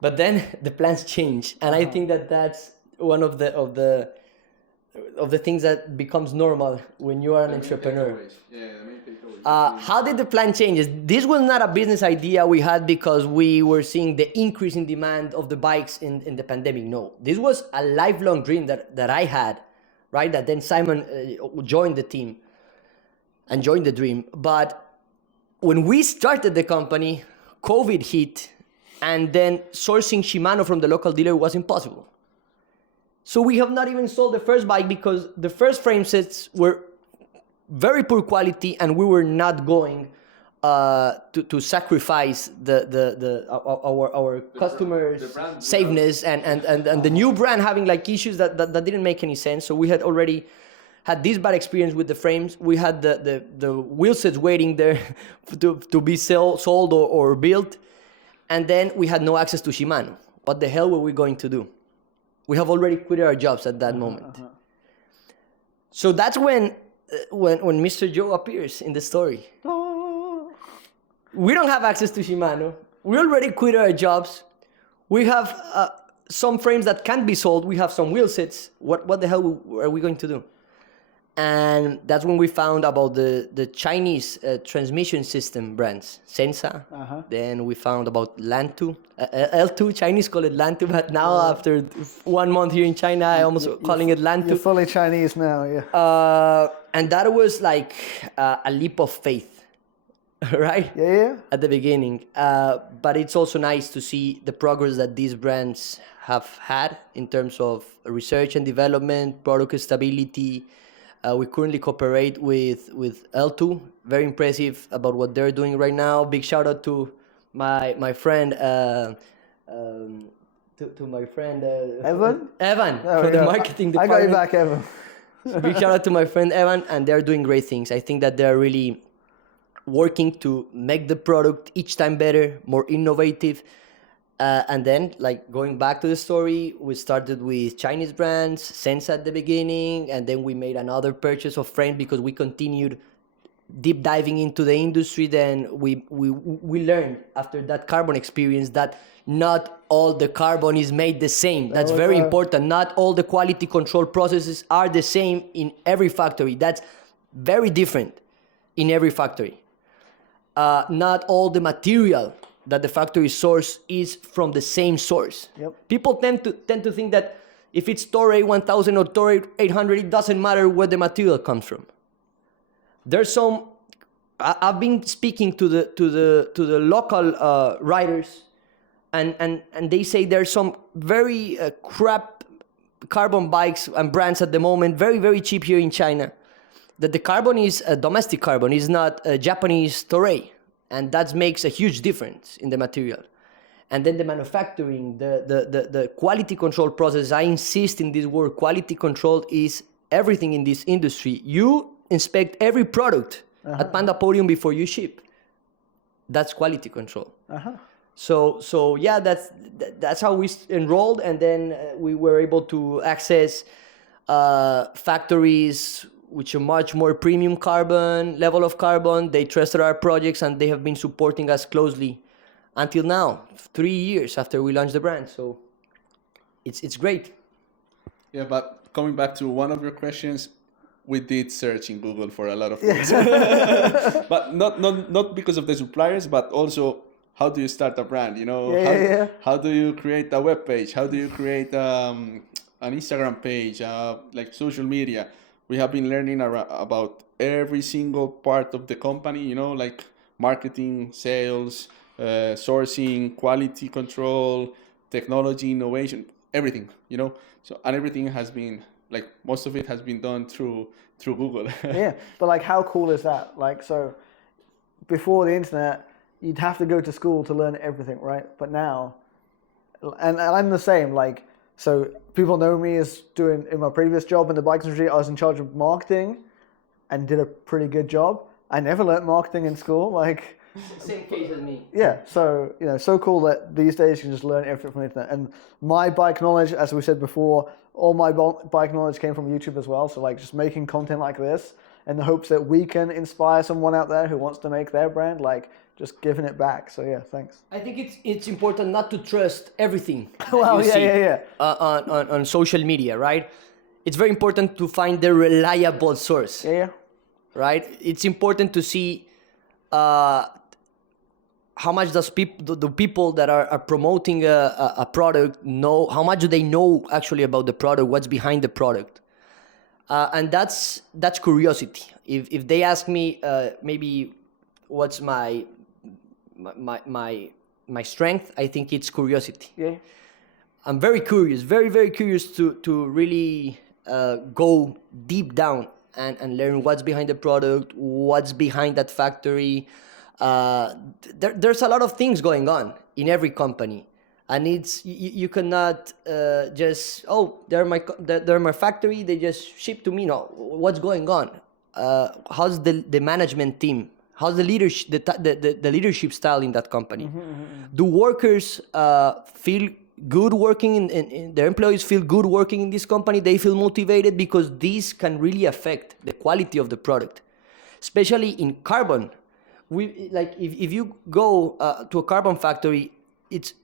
But then the plans change, and I think that's one of the things that becomes normal when you are an entrepreneur. How did the plan change? This was not a business idea we had because we were seeing the increase in demand of the bikes in the pandemic. No, this was a lifelong dream that I had, right? That then Simon joined the team and joined the dream. But when we started the company, COVID hit, and then sourcing Shimano from the local dealer was impossible. So we have not even sold the first bike because the first frame sets were very poor quality, and we were not going to sacrifice our customers' safeness and the new brand having like issues that didn't make any sense. So we had already had this bad experience with the frames. We had the wheel sets waiting there to be sold or built. And then we had no access to Shimano. What the hell were we going to do? We have already quit our jobs at that moment. So that's when Mr. Joe appears in the story. We don't have access to Shimano. We already quit our jobs. We have some frames that can't be sold. We have some wheel sets. What the hell are we going to do? And that's when we found about the Chinese transmission system brands, Sensa. Then we found about l-twoo. L-twoo, Chinese call it l-twoo, but now after 1 month here in China, I almost calling it l-twoo. You're fully Chinese now, yeah. And that was like a leap of faith, right? Yeah. At the beginning. But it's also nice to see the progress that these brands have had in terms of research and development, product stability. We currently cooperate with l-twoo. Very impressive about what they're doing right now. Big shout out to my friend Evan from the marketing department. I got you back, Evan. Big shout out to my friend Evan, and they're doing great things. I think that they're really working to make the product each time better, more innovative. And then, like, going back to the story, we started with Chinese brands, Sense at the beginning, and then we made another purchase of frames because we continued deep diving into the industry. Then we learned after that carbon experience that not all the carbon is made the same. That's very important. Not all the quality control processes are the same in every factory. That's very different in every factory. Not all the material that the factory source is from the same source. People tend to think that if it's Toray 1000 or Toray 800, it doesn't matter where the material comes from. There's some. I've been speaking to the local riders, and they say there's some very crap carbon bikes and brands at the moment, very very cheap here in China. That the carbon is a domestic carbon, is not a Japanese Toray. And that makes a huge difference in the material. And then the manufacturing, the quality control process. I insist in this word, quality control is everything in this industry. You inspect every product at Panda Podium before you ship. That's quality control. So yeah, that's how we enrolled, and then we were able to access factories which are much more premium carbon, level of carbon. They trusted our projects, and they have been supporting us closely until now, 3 years after we launched the brand. So it's great. Yeah, but coming back to one of your questions, we did search in Google for a lot of things. But not because of the suppliers, but also how do you start a brand? How do you create a web page? How do you create an Instagram page, like social media? We have been learning about every single part of the company, like marketing, sales, sourcing, quality control, technology, innovation, everything, So, and everything has been, like, most of it has been done through Google. Yeah, but like, how cool is that? Like, so before the internet, you'd have to go to school to learn everything, right? But now, and I'm the same, like, so people know me as doing, in my previous job in the bike industry, I was in charge of marketing and did a pretty good job. I never learned marketing in school, like. Same case as me. Yeah, so, so cool that these days you can just learn everything from the internet. And my bike knowledge, as we said before, all my bike knowledge came from YouTube as well. So, like, just making content like this in the hopes that we can inspire someone out there who wants to make their brand, like, just giving it back. So yeah, thanks. I think it's important not to trust everything well, you yeah. On social media, right? It's very important to find the reliable source. Yeah. Right? It's important to see how much does the people that are promoting a product know, how much do they know actually about the product, what's behind the product. And that's curiosity. If they ask me maybe what's my strength, I think it's curiosity. Yeah. I'm very curious, very, very curious to really go deep down and learn what's behind the product, what's behind that factory. There's a lot of things going on in every company. and you cannot just they're my factory, they just ship to me. No, what's going on? How's the management team? How's the leadership the leadership style in that company? Do workers feel good working in their employees feel good working in this company? They feel motivated, because this can really affect the quality of the product, especially in carbon. If you go to a carbon factory, it's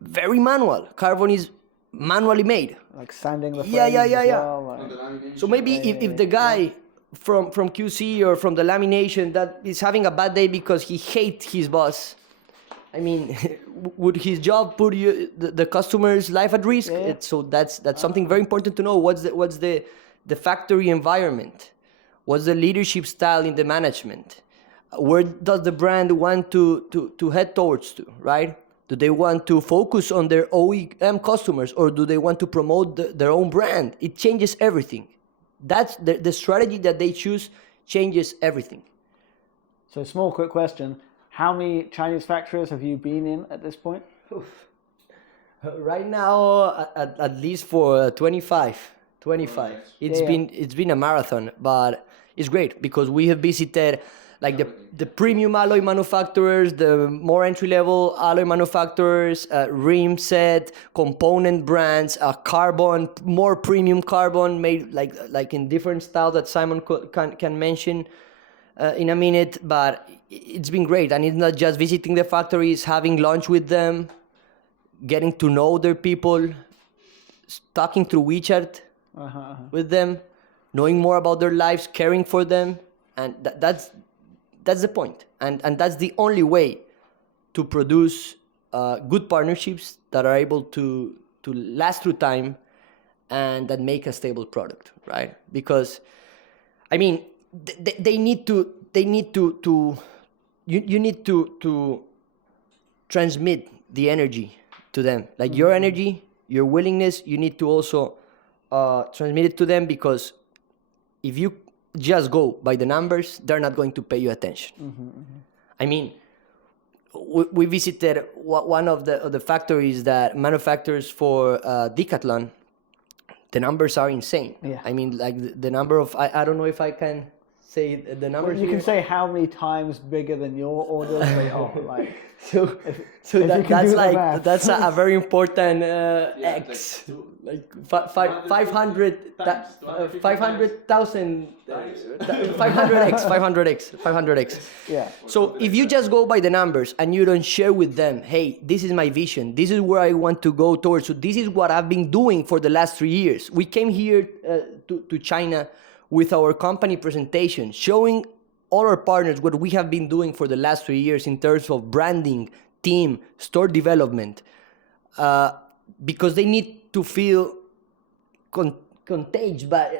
very manual. Carbon is manually made. Like sanding the Yeah. well, like... So maybe if the guy from QC or from the lamination that is having a bad day because he hates his boss, I mean, would his job put the customer's life at risk? Yeah. So that's something very important to know. What's the factory environment? What's the leadership style in the management? Where does the brand want to head towards to, right? Do they want to focus on their OEM customers, or do they want to promote their own brand? It changes everything. That's the strategy that they choose changes everything. So small quick question. How many Chinese factories have you been in at this point? Right now, at least for 25. It's been a marathon, but it's great because we have visited like the premium alloy manufacturers, the more entry-level alloy manufacturers, rim set, component brands, carbon, more premium carbon made like in different styles that Simon can mention in a minute. But it's been great, and it's not just visiting the factories, having lunch with them, getting to know their people, talking through WeChat with them, knowing more about their lives, caring for them, and that's the point. And that's the only way to produce good partnerships that are able to last through time and that make a stable product, right? Because, I mean, you need to transmit the energy to them. Like your energy, your willingness, you need to also transmit it to them, because if you just go by the numbers, they're not going to pay you attention. I mean, we visited one of the factories that manufactures for Decathlon. The numbers are insane. Yeah. I mean, like the number of, I don't know if I can say the numbers. You here. can say how many times bigger than your orders they are. Like, So if you can that's do the like math. that's a very important X, like 500,000, 500x. Yeah. So if you just go by the numbers and you don't share with them, hey, this is my vision, this is where I want to go towards, so this is what I've been doing for the last 3 years. We came here to China with our company presentation, showing all our partners what we have been doing for the last 3 years in terms of branding, team, store development, because they need to feel contagious, but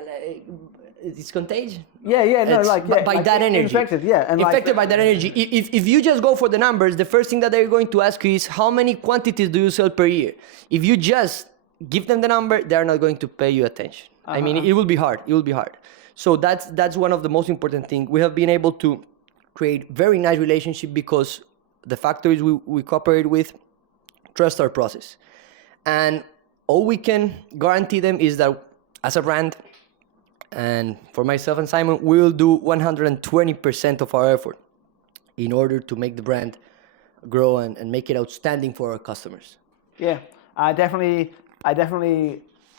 it's contagious. By that energy. Infected, yeah. And infected by that energy. If you just go for the numbers, the first thing that they're going to ask you is, how many quantities do you sell per year? If you just give them the number, they're not going to pay you attention. I mean, it will be hard. It will be hard. So that's one of the most important things. We have been able to create very nice relationship because the factories we cooperate with trust our process. And all we can guarantee them is that as a brand, and for myself and Simon, we will do 120% of our effort in order to make the brand grow and make it outstanding for our customers. Yeah,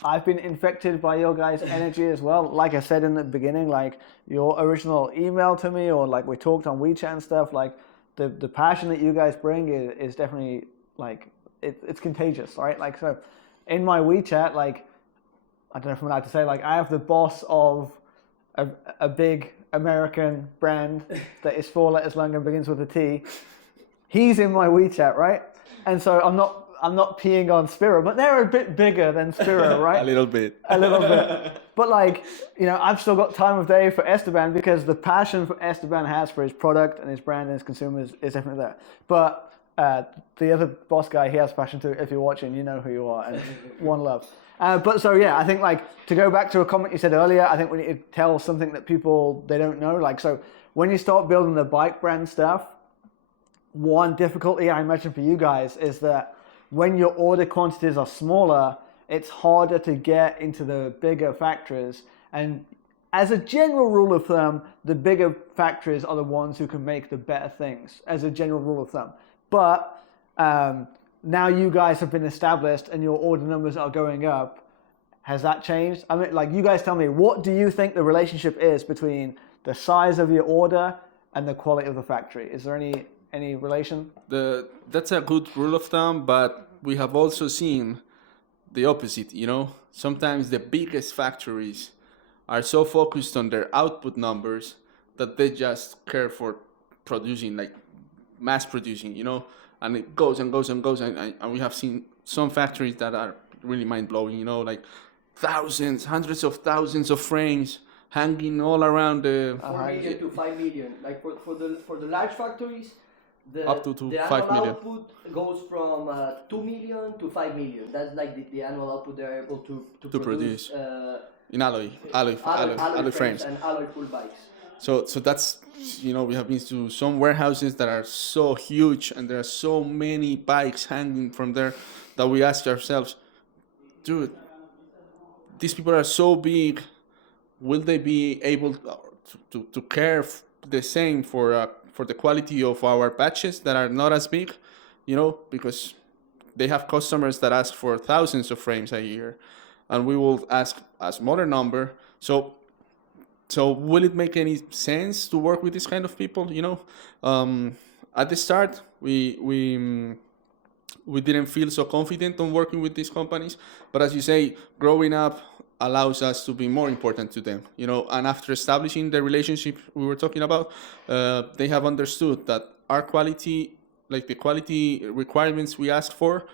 I've been infected by your guys' energy as well. Like I said in the beginning, like your original email to me, or like we talked on WeChat and stuff, like the passion that you guys bring is definitely like, it's contagious, right? Like, so in my WeChat, like, I don't know if I'm allowed to say, like, I have the boss of a big American brand that is 4 letters long and begins with a T. He's in my WeChat, right? And so I'm not peeing on Spiro, but they're a bit bigger than Spiro, right? A little bit. But like, you know, I've still got time of day for Esteban because the passion for Esteban has for his product and his brand and his consumers is definitely there. But the other boss guy, he has passion too. If you're watching, you know who you are, and one love. But so yeah, I think like to go back to a comment you said earlier, I think we need to tell something that people, they don't know. Like, so when you start building the bike brand stuff, one difficulty I imagine for you guys is that when your order quantities are smaller, it's harder to get into the bigger factories. And as a general rule of thumb, the bigger factories are the ones who can make the better things, as a general rule of thumb. But now you guys have been established and your order numbers are going up. Has that changed? I mean, like, you guys tell me, what do you think the relationship is between the size of your order and the quality of the factory? Is there any relation? That's a good rule of thumb, but we have also seen the opposite, you know? Sometimes the biggest factories are so focused on their output numbers that they just care for producing, like mass producing, you know? And it goes and goes and goes. And we have seen some factories that are really mind-blowing, you know, like thousands, hundreds of thousands of frames hanging all around the 4 million to 5 million. Like for the large factories, up to the 5 annual million. output goes from 2 million to 5 million. That's like the annual output they're able to produce. In alloy frames. And alloy full bikes. So that's, you know, we have been to some warehouses that are so huge and there are so many bikes hanging from there that we ask ourselves, dude, these people are so big, will they be able to care the same for the quality of our batches that are not as big, you know, because they have customers that ask for thousands of frames a year and we will ask a smaller number. So will it make any sense to work with this kind of people, you know? At the start, we didn't feel so confident on working with these companies, but as you say, growing up allows us to be more important to them, you know. And after establishing the relationship we were talking about, they have understood that our quality, like the quality requirements we ask for,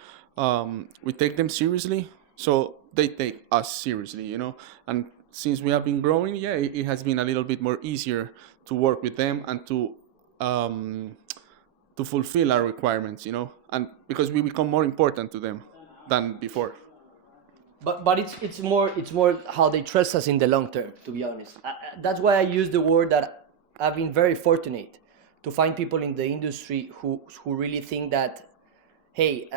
we take them seriously, so they take us seriously, you know. And since we have been growing, yeah, it has been a little bit more easier to work with them and to fulfill our requirements, you know, and because we become more important to them than before. But it's more how they trust us in the long term, to be honest. That's why I use the word that I've been very fortunate to find people in the industry who really think that, hey,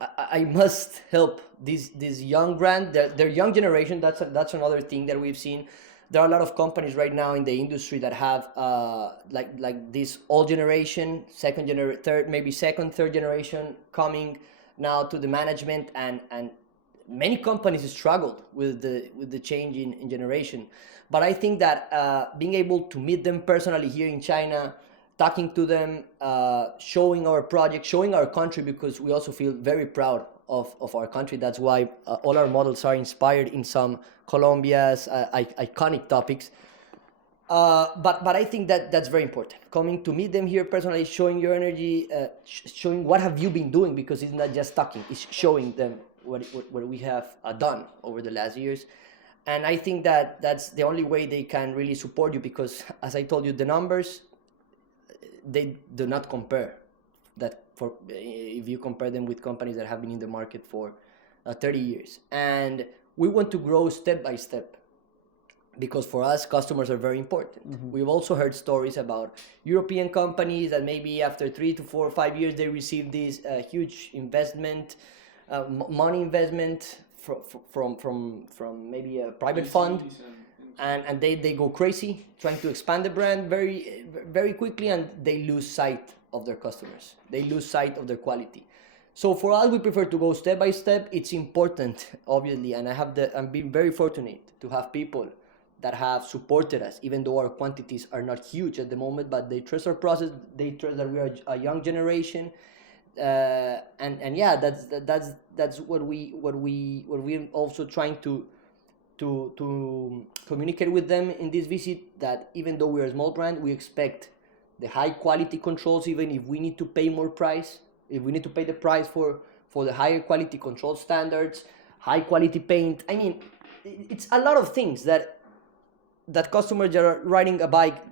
I must help this young brand, their young generation. That's another thing that we've seen. There are a lot of companies right now in the industry that have like this old generation, third generation coming now to the management, and many companies struggled with the change in generation. But I think that being able to meet them personally here in China, talking to them, showing our project, showing our country, because we also feel very proud of our country. That's why all our models are inspired in some Colombia's iconic topics. But I think that's very important. Coming to meet them here personally, showing your energy, showing what have you been doing, because it's not just talking, it's showing them what we have done over the last years. And I think that that's the only way they can really support you, because as I told you, the numbers, they do not compare. If you compare them with companies that have been in the market for 30 years. And we want to grow step by step, because for us, customers are very important. Mm-hmm. We've also heard stories about European companies that maybe after 3 to 4 or 5 years, they receive this huge investment, money investment from maybe a private fund, and they go crazy trying to expand the brand very, very quickly, and they lose sight of their customers. They lose sight of their quality. So for us, we prefer to go step by step. It's important, obviously, and I'm being very fortunate to have people that have supported us, even though our quantities are not huge at the moment, but they trust our process. They trust that we are a young generation. And yeah, that's what we're also trying to communicate with them in this visit, that even though we're a small brand, we expect the high quality controls, even if we need to pay more price, if we need to pay the price for the higher quality control standards, high quality paint. I mean, it's a lot of things that customers that are riding a bike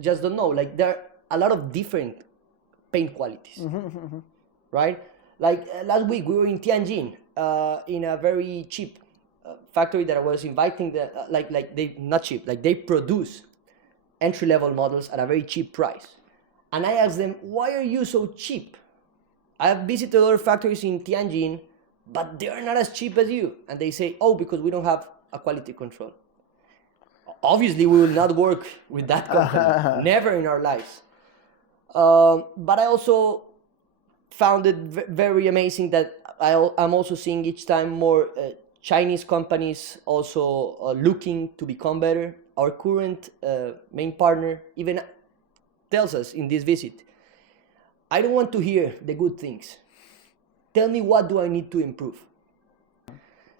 just don't know. Like, there are a lot of different paint qualities. Mm-hmm. Right? Like last week we were in Tianjin in a very cheap factory that I was inviting they produce entry-level models at a very cheap price. And I asked them, why are you so cheap? I have visited other factories in Tianjin, but they are not as cheap as you. And they say, oh, because we don't have a quality control. Obviously, we will not work with that company. Never in our lives. But I also found it very amazing that I'm also seeing each time more Chinese companies also looking to become better. Our current main partner even tells us in this visit, I don't want to hear the good things. Tell me, what do I need to improve?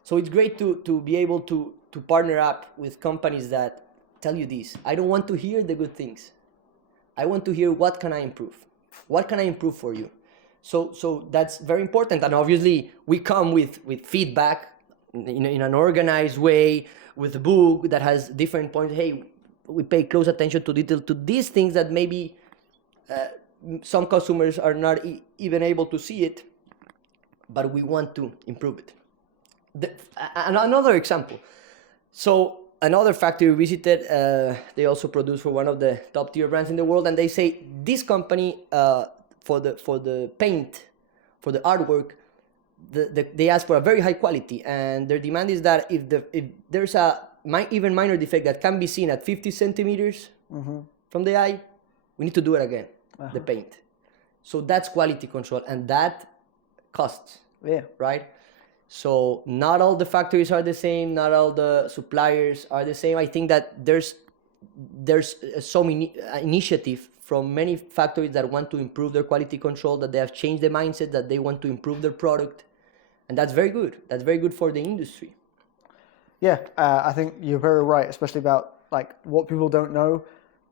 So it's great to be able to partner up with companies that tell you this. I don't want to hear the good things. I want to hear, what can I improve? What can I improve for you? So that's very important. And obviously we come with feedback in an organized way, with a book that has different points. Hey, we pay close attention to detail to these things that maybe some customers are not even able to see it, but we want to improve it. Another example. So another factory we visited, they also produce for one of the top tier brands in the world, and they say this company for the paint, for the artwork, they ask for a very high quality, and their demand is that if there's a even minor defect that can be seen at 50 centimeters from the eye, we need to do it again, the paint. So that's quality control, and that costs. Yeah. Right? So not all the factories are the same, not all the suppliers are the same. I think that there's so many initiative from many factories that want to improve their quality control, that they have changed the mindset, that they want to improve their product. And that's very good. That's very good for the industry. Yeah, I think you're very right, especially about like what people don't know.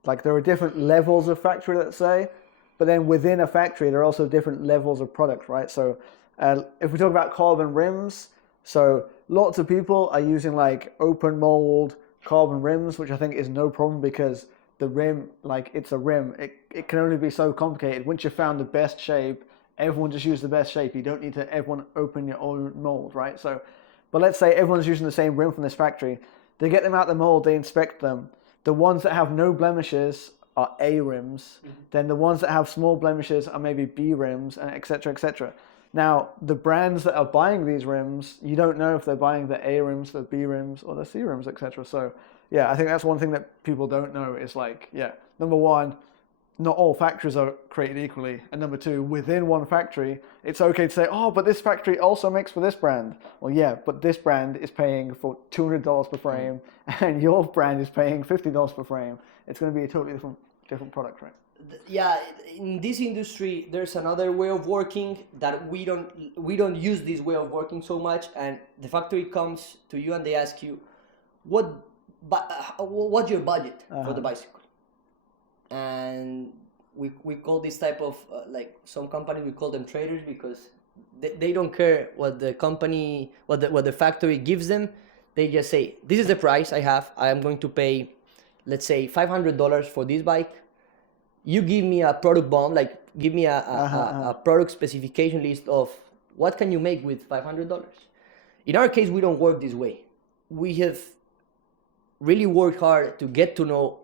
Like there are different levels of factory, let's say, but then within a factory, there are also different levels of product, right? So if we talk about carbon rims, so lots of people are using like open mold carbon rims, which I think is no problem because the rim, like it's a rim, it can only be so complicated. Once you've found the best shape, everyone just use the best shape. You don't need to everyone open your own mold, right? So, but let's say everyone's using the same rim from this factory. They get them out the mold, they inspect them. The ones that have no blemishes are A rims. Then the ones that have small blemishes are maybe B rims, and et cetera, et cetera. Now, the brands that are buying these rims, you don't know if they're buying the A rims, the B rims, or the C rims, et cetera. So, yeah, I think that's one thing that people don't know is like, yeah, number one, not all factories are created equally. And number two, within one factory, it's okay to say, oh, but this factory also makes for this brand. Well, yeah, but this brand is paying for $200 per frame, and your brand is paying $50 per frame. It's going to be a totally different product, right? Yeah, in this industry, there's another way of working that we don't use this way of working so much. And the factory comes to you and they ask you, what's your budget for the bicycle? And we call this type of like some companies, we call them traders because they don't care what the company, what the factory gives them. They just say, this is the price I have. I am going to pay, let's say $500 for this bike. You give me a product bomb, like give me a product specification list of what can you make with $500. In our case, we don't work this way. We have really worked hard to get to know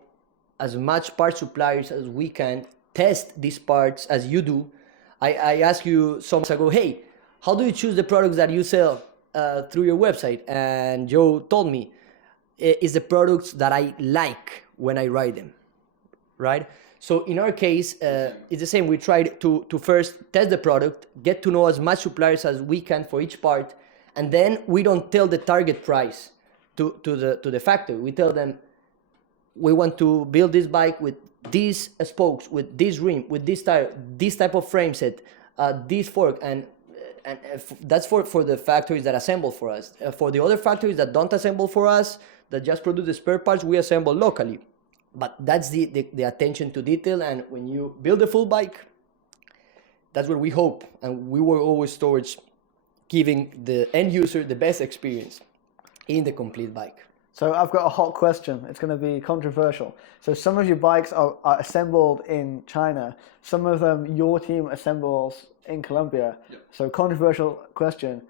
as much part suppliers as we can, test these parts as you do. I asked you some months ago, hey, how do you choose the products that you sell through your website? And Joe told me, it's the products that I like when I ride them, right? So in our case, it's the same. We tried to first test the product, get to know as much suppliers as we can for each part, and then we don't tell the target price to the factory. We tell them, we want to build this bike with these spokes, with this rim, with this tire, this type of frame set, this fork, and that's for the factories that assemble for us. For the other factories that don't assemble for us, that just produce the spare parts, we assemble locally. But that's the attention to detail, and when you build a full bike, that's what we hope, and we work always towards giving the end user the best experience in the complete bike. So I've got a hot question. It's going to be controversial. So some of your bikes are assembled in China. Some of them your team assembles in Colombia. Yep. So controversial question,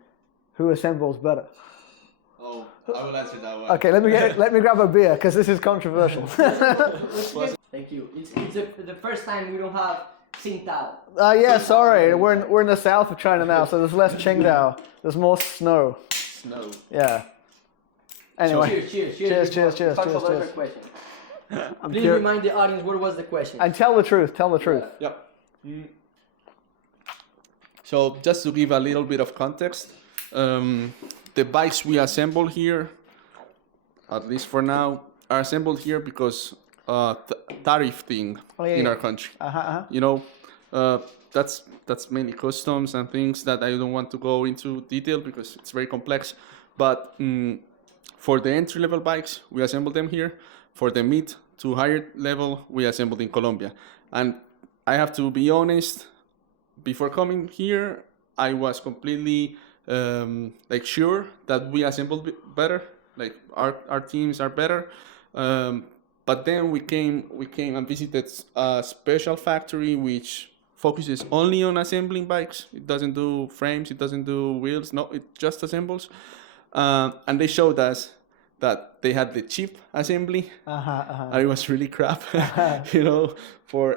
who assembles better? Oh, I will answer that one. Okay, let me grab a beer because this is controversial. Thank you. It's the first time we don't have Tsingtao. Yeah, sorry, we're in the south of China now, so there's less Qingdao. There's more snow. Snow. Yeah. Anyway. Cheers. Cheers. Question. Please remind the audience what was the question. And tell the truth. Yeah. So just to give a little bit of context, the bikes we assemble here, at least for now, are assembled here because tariff thing in our country. You know, that's mainly customs and things that I don't want to go into detail because it's very complex. But for the entry-level bikes, we assemble them here. For the mid to higher level, we assembled in Colombia. And I have to be honest, before coming here, I was completely sure that we assembled better, like our teams are better. But then we came and visited a special factory which focuses only on assembling bikes. It doesn't do frames, it doesn't do wheels, no, it just assembles. And they showed us that they had the cheap assembly, and it was really crap, you know, for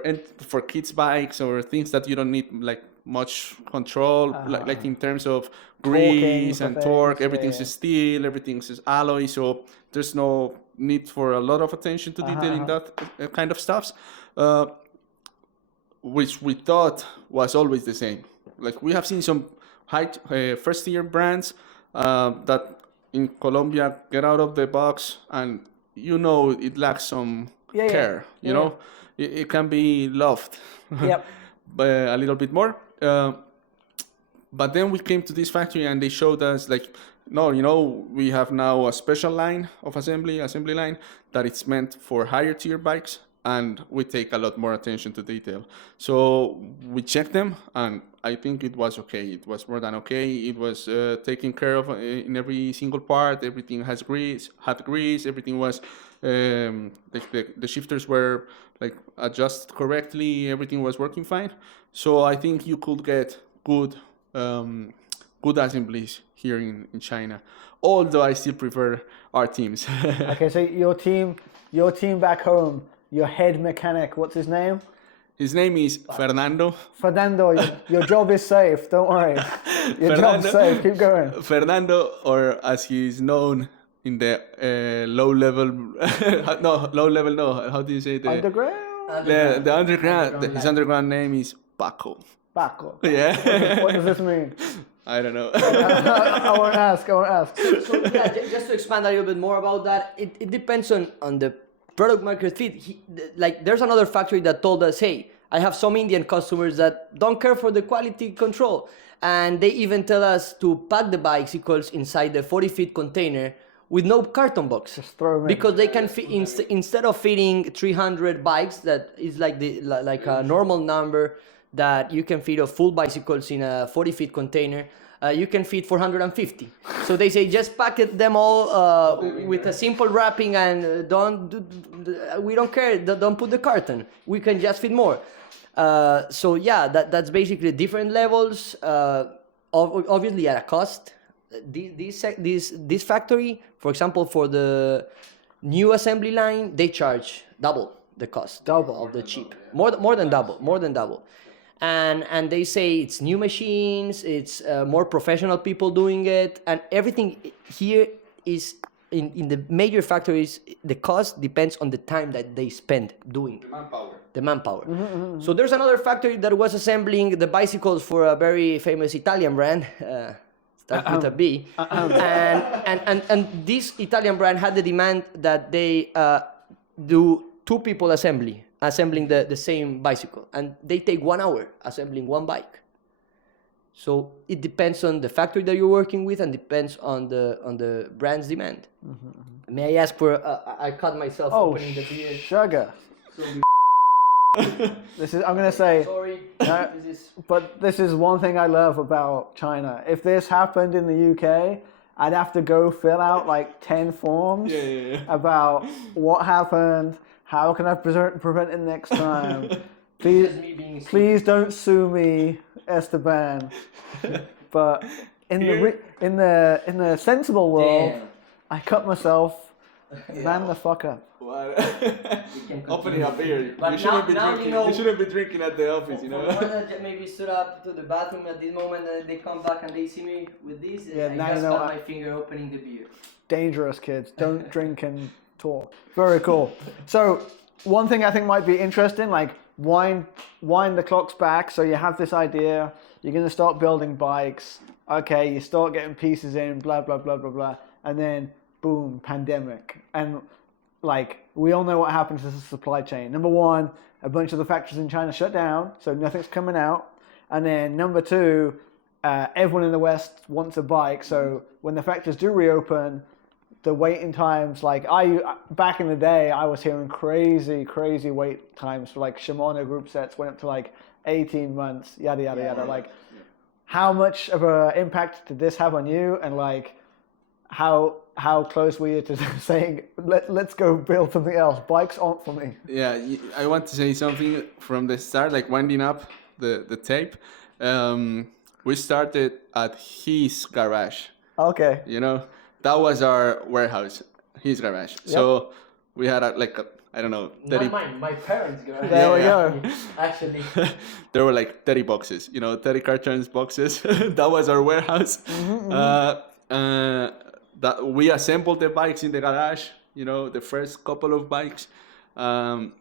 kids' bikes or things that you don't need like much control, like in terms of grease and torque. Everything's steel, everything's alloy, so there's no need for a lot of attention to detail in that kind of stuffs, which we thought was always the same. Like we have seen some first-tier brands that in Colombia get out of the box, and you know it lacks some care. You know, it can be loved but a little bit more. But then we came to this factory and they showed us like, no, you know, we have now a special line of assembly line that it's meant for higher tier bikes, and we take a lot more attention to detail. So we checked them, and I think it was okay. It was more than okay. It was taken care of in every single part. Everything had grease. Everything was the shifters were like adjusted correctly. Everything was working fine. So I think you could get good assemblies here in China. Although I still prefer our teams. Okay, so your team back home, your head mechanic, what's his name? His name is Fernando. Fernando, your job is safe. Don't worry. Your job's safe. Keep going. Fernando, or as he is known in the low level. No. How do you say the Underground? The underground. His underground name is Paco. Paco. Yeah. What does this mean? I don't know. I won't ask. So yeah, just to expand a little bit more about that, it depends on the product market fit. Like there's another factory that told us, hey, I have some Indian customers that don't care for the quality control, and they even tell us to pack the bicycles inside the 40-feet container with no carton box. Just throw them in. Because they can fit instead of fitting 300 bikes, that is like a normal number that you can fit of full bicycles in a 40-feet container. You can fit 450. So they say just pack them all with a simple wrapping, and we don't care. Don't put the carton. We can just fit more. So yeah, that's basically different levels. Obviously at a cost. This factory, for example, for the new assembly line, they charge double the cost. Double of the cheap. More than double. And they say it's new machines, it's more professional people doing it, and everything here is in the major factories. The cost depends on the time that they spend doing the manpower. So there's another factory that was assembling the bicycles for a very famous Italian brand, starts with a B, and this Italian brand had the demand that they do 2 people assembling the same bicycle, and they take 1 hour assembling one bike. So it depends on the factory that you're working with, and depends on the brand's demand. May I ask for? I caught myself opening the beer. Sugar. So, I'm gonna say. sorry. But this is one thing I love about China. If this happened in the UK, I'd have to go fill out like 10 forms about what happened. How can I prevent it next time? Please don't sue me, Esteban. But in the sensible world, I cut myself Man the fuck up. What? can Opening up here. But You shouldn't be now drinking. you know- You shouldn't be drinking at the office. You For know. one that maybe stood up to the bathroom at this moment and they come back and they see me with this, Yeah, I now you just know cut I- my finger opening the beer. Dangerous, kids. Don't drink and talk. Very cool. So one thing I think might be interesting, like wind the clocks back. So you have this idea, you're going to start building bikes. Okay, you start getting pieces in, blah, blah, blah, blah, blah. And then boom, pandemic. And like, we all know what happens to the supply chain. Number one, a bunch of the factories in China shut down, so nothing's coming out. And then number two, everyone in the West wants a bike. So when the factories do reopen, the waiting times, like back in the day, I was hearing crazy wait times for like Shimano group sets went up to like 18 months, yada, yada, yada. Like, how much of an impact did this have on you? And like, how close were you to saying, let's go build something else? Bikes aren't for me. Yeah, I want to say something from the start, like winding up the tape. We started at his garage. Okay. You know, that was our warehouse, his garage. So we had I don't know, 30. Not mine, my parents' garage. There we go. Actually. There were like 30 boxes, 30 cartons boxes. That was our warehouse. That we assembled the bikes in the garage, the first couple of bikes. And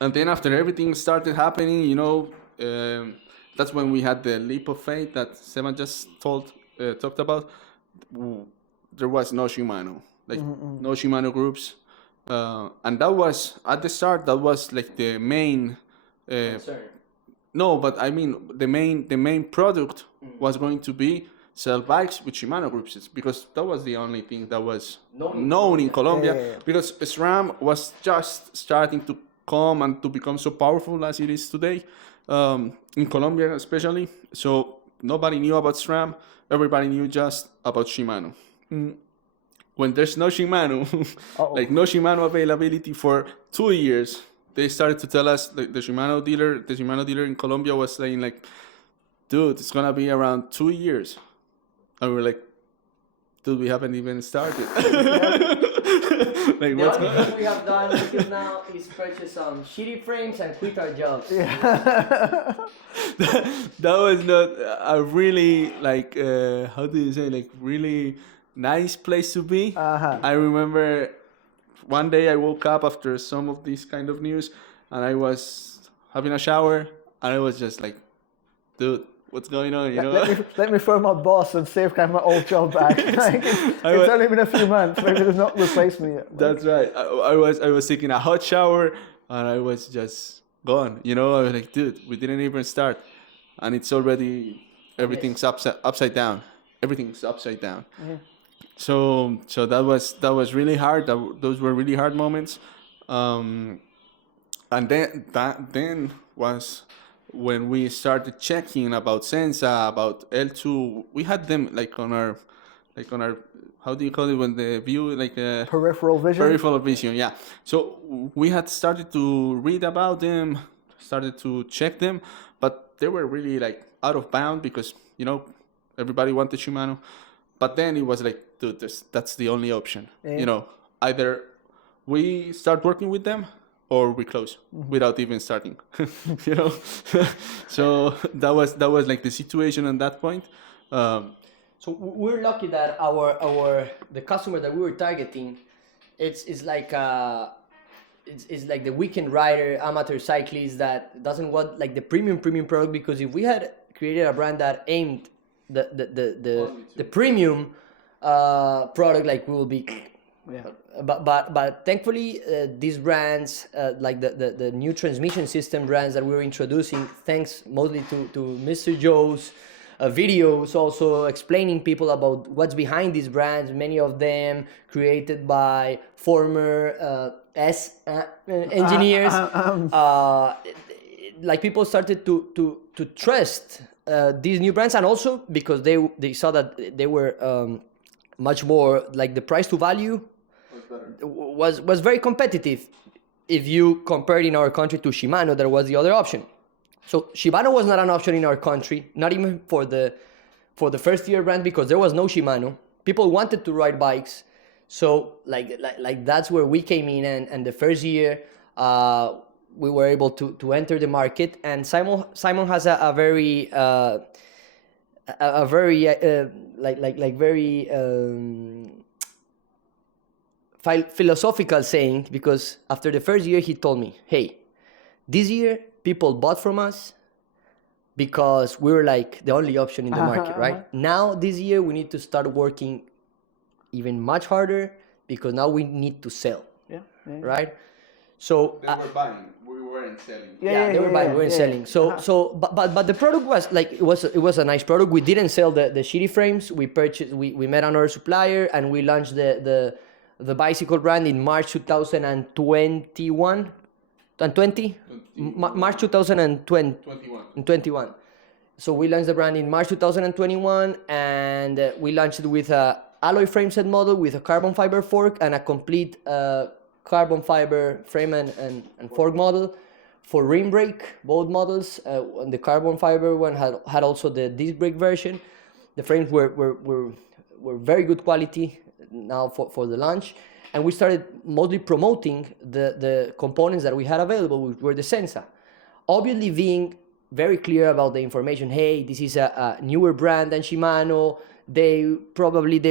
then after everything started happening, that's when we had the leap of faith that Stephan just talked about. There was no Shimano, no Shimano groups. And that was, at the start, that was like the main... Concern. No, but I mean, the main product was going to be sell bikes with Shimano groups, because that was the only thing that was known in Colombia. Yeah. Because SRAM was just starting to come and to become so powerful as it is today, in Colombia especially. So nobody knew about SRAM. Everybody knew just about Shimano. When there's no Shimano, like no Shimano availability for 2 years, they started to tell us, the Shimano dealer in Colombia was saying like, dude, it's gonna be around 2 years. And we were like, dude, we haven't even started. Like, The what's only thing we have done until now is purchase some shitty frames and quit our jobs. That was not a really, like, how do you say, like, really nice place to be. I remember one day I woke up after some of this kind of news, and I was having a shower, and I was just like, dude, what's going on, Let me phone my boss and see if I can have my old job back. It's only been a few months. Maybe they've not replaced me yet. That's right. I was taking a hot shower, and I was just gone. I was like, dude, we didn't even start, and it's already everything's upside down. Everything's upside down. Yeah. So that was really hard. Those were really hard moments. And then was when we started checking about Sensa, about l-twoo. We had them like on our how do you call it when the view, like Peripheral vision. Peripheral vision, yeah. So we had started to read about them, started to check them, but they were really like out of bound because everybody wanted Shimano. But then it was like, dude, that's the only option. Yeah. Either we start working with them or we close without even starting. So that was like the situation at that point. So we're lucky that the customer that we were targeting, it's like the weekend rider, amateur cyclist that doesn't want like the premium product, because if we had created a brand that aimed the premium product, like we will be. Yeah. But thankfully these brands like the new transmission system brands that we're introducing, thanks mostly to Mr. Joe's videos, also explaining people about what's behind these brands, many of them created by former engineers. Like people started to trust these new brands, and also because they saw that they were much more, like the price to value was very competitive. If you compared in our country to Shimano, there was the other option. So Shimano was not an option in our country, not even for the first year brand, because there was no Shimano. People wanted to ride bikes, So like that's where we came in, and the first year we were able to enter the market. And Simon has a very very philosophical saying, because after the first year he told me, hey, this year people bought from us because we were like the only option in the market, right? Now this year we need to start working even much harder, because now we need to sell. Right? So They were buying, we weren't selling. they were buying, we weren't selling. So but the product was like, it was a nice product. We didn't sell the shitty frames. We met another supplier, and we launched the bicycle brand in March 2021. March 2021. So we launched the brand in March 2021, and we launched it with a alloy frame set model with a carbon fiber fork and a complete carbon fiber frame and fork model. For rim brake, both models, the carbon fiber one had also the disc brake version. The frames were very good quality now for the launch. And we started mostly promoting the components that we had available, which were the Sensa. Obviously being very clear about the information. Hey, this is a newer brand than Shimano. They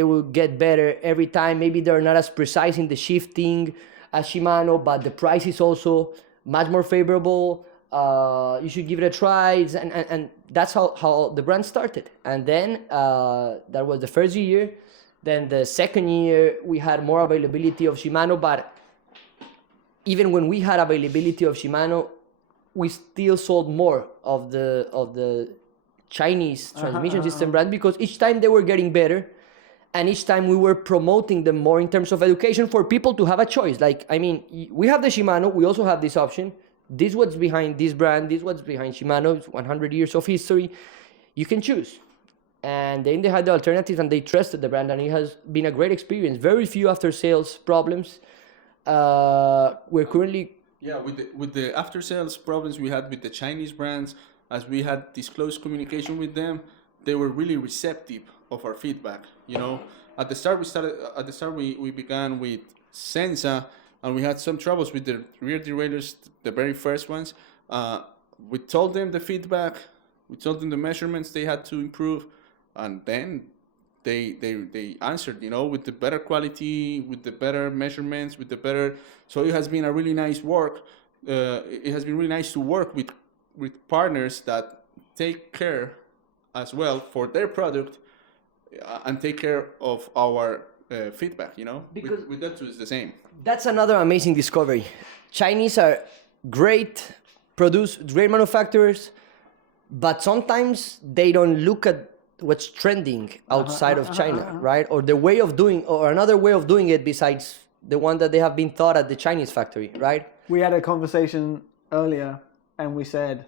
will get better every time. Maybe they're not as precise in the shifting as Shimano, but the price is also much more favorable. You should give it a try. And that's how the brand started. And then that was the first year. Then the second year, we had more availability of Shimano, but even when we had availability of Shimano, we still sold more of the Chinese transmission system brand, because each time they were getting better, and each time we were promoting them more in terms of education for people to have a choice. Like, I mean, we have the Shimano, we also have this option. This is what's behind this brand, this is what's behind Shimano, it's 100 years of history. You can choose. And then they had the alternatives, and they trusted the brand, and it has been a great experience. Very few after sales problems. We're currently with the after sales problems we had with the Chinese brands, as we had this close communication with them, they were really receptive of our feedback. You know, at the start we began with Sensa, and we had some troubles with the rear derailleurs, the very first ones. We told them the feedback, we told them the measurements they had to improve. And then they answered, you know, with the better quality, with the better measurements, with the better. So it has been a really nice work. It has been really nice to work with partners that take care as well for their product and take care of our feedback. You know, because with that too is the same. That's another amazing discovery. Chinese are great manufacturers, but sometimes they don't look at what's trending outside of China, right? Or the way of doing, or another way of doing it besides the one that they have been taught at the Chinese factory, right? We had a conversation earlier, and we said,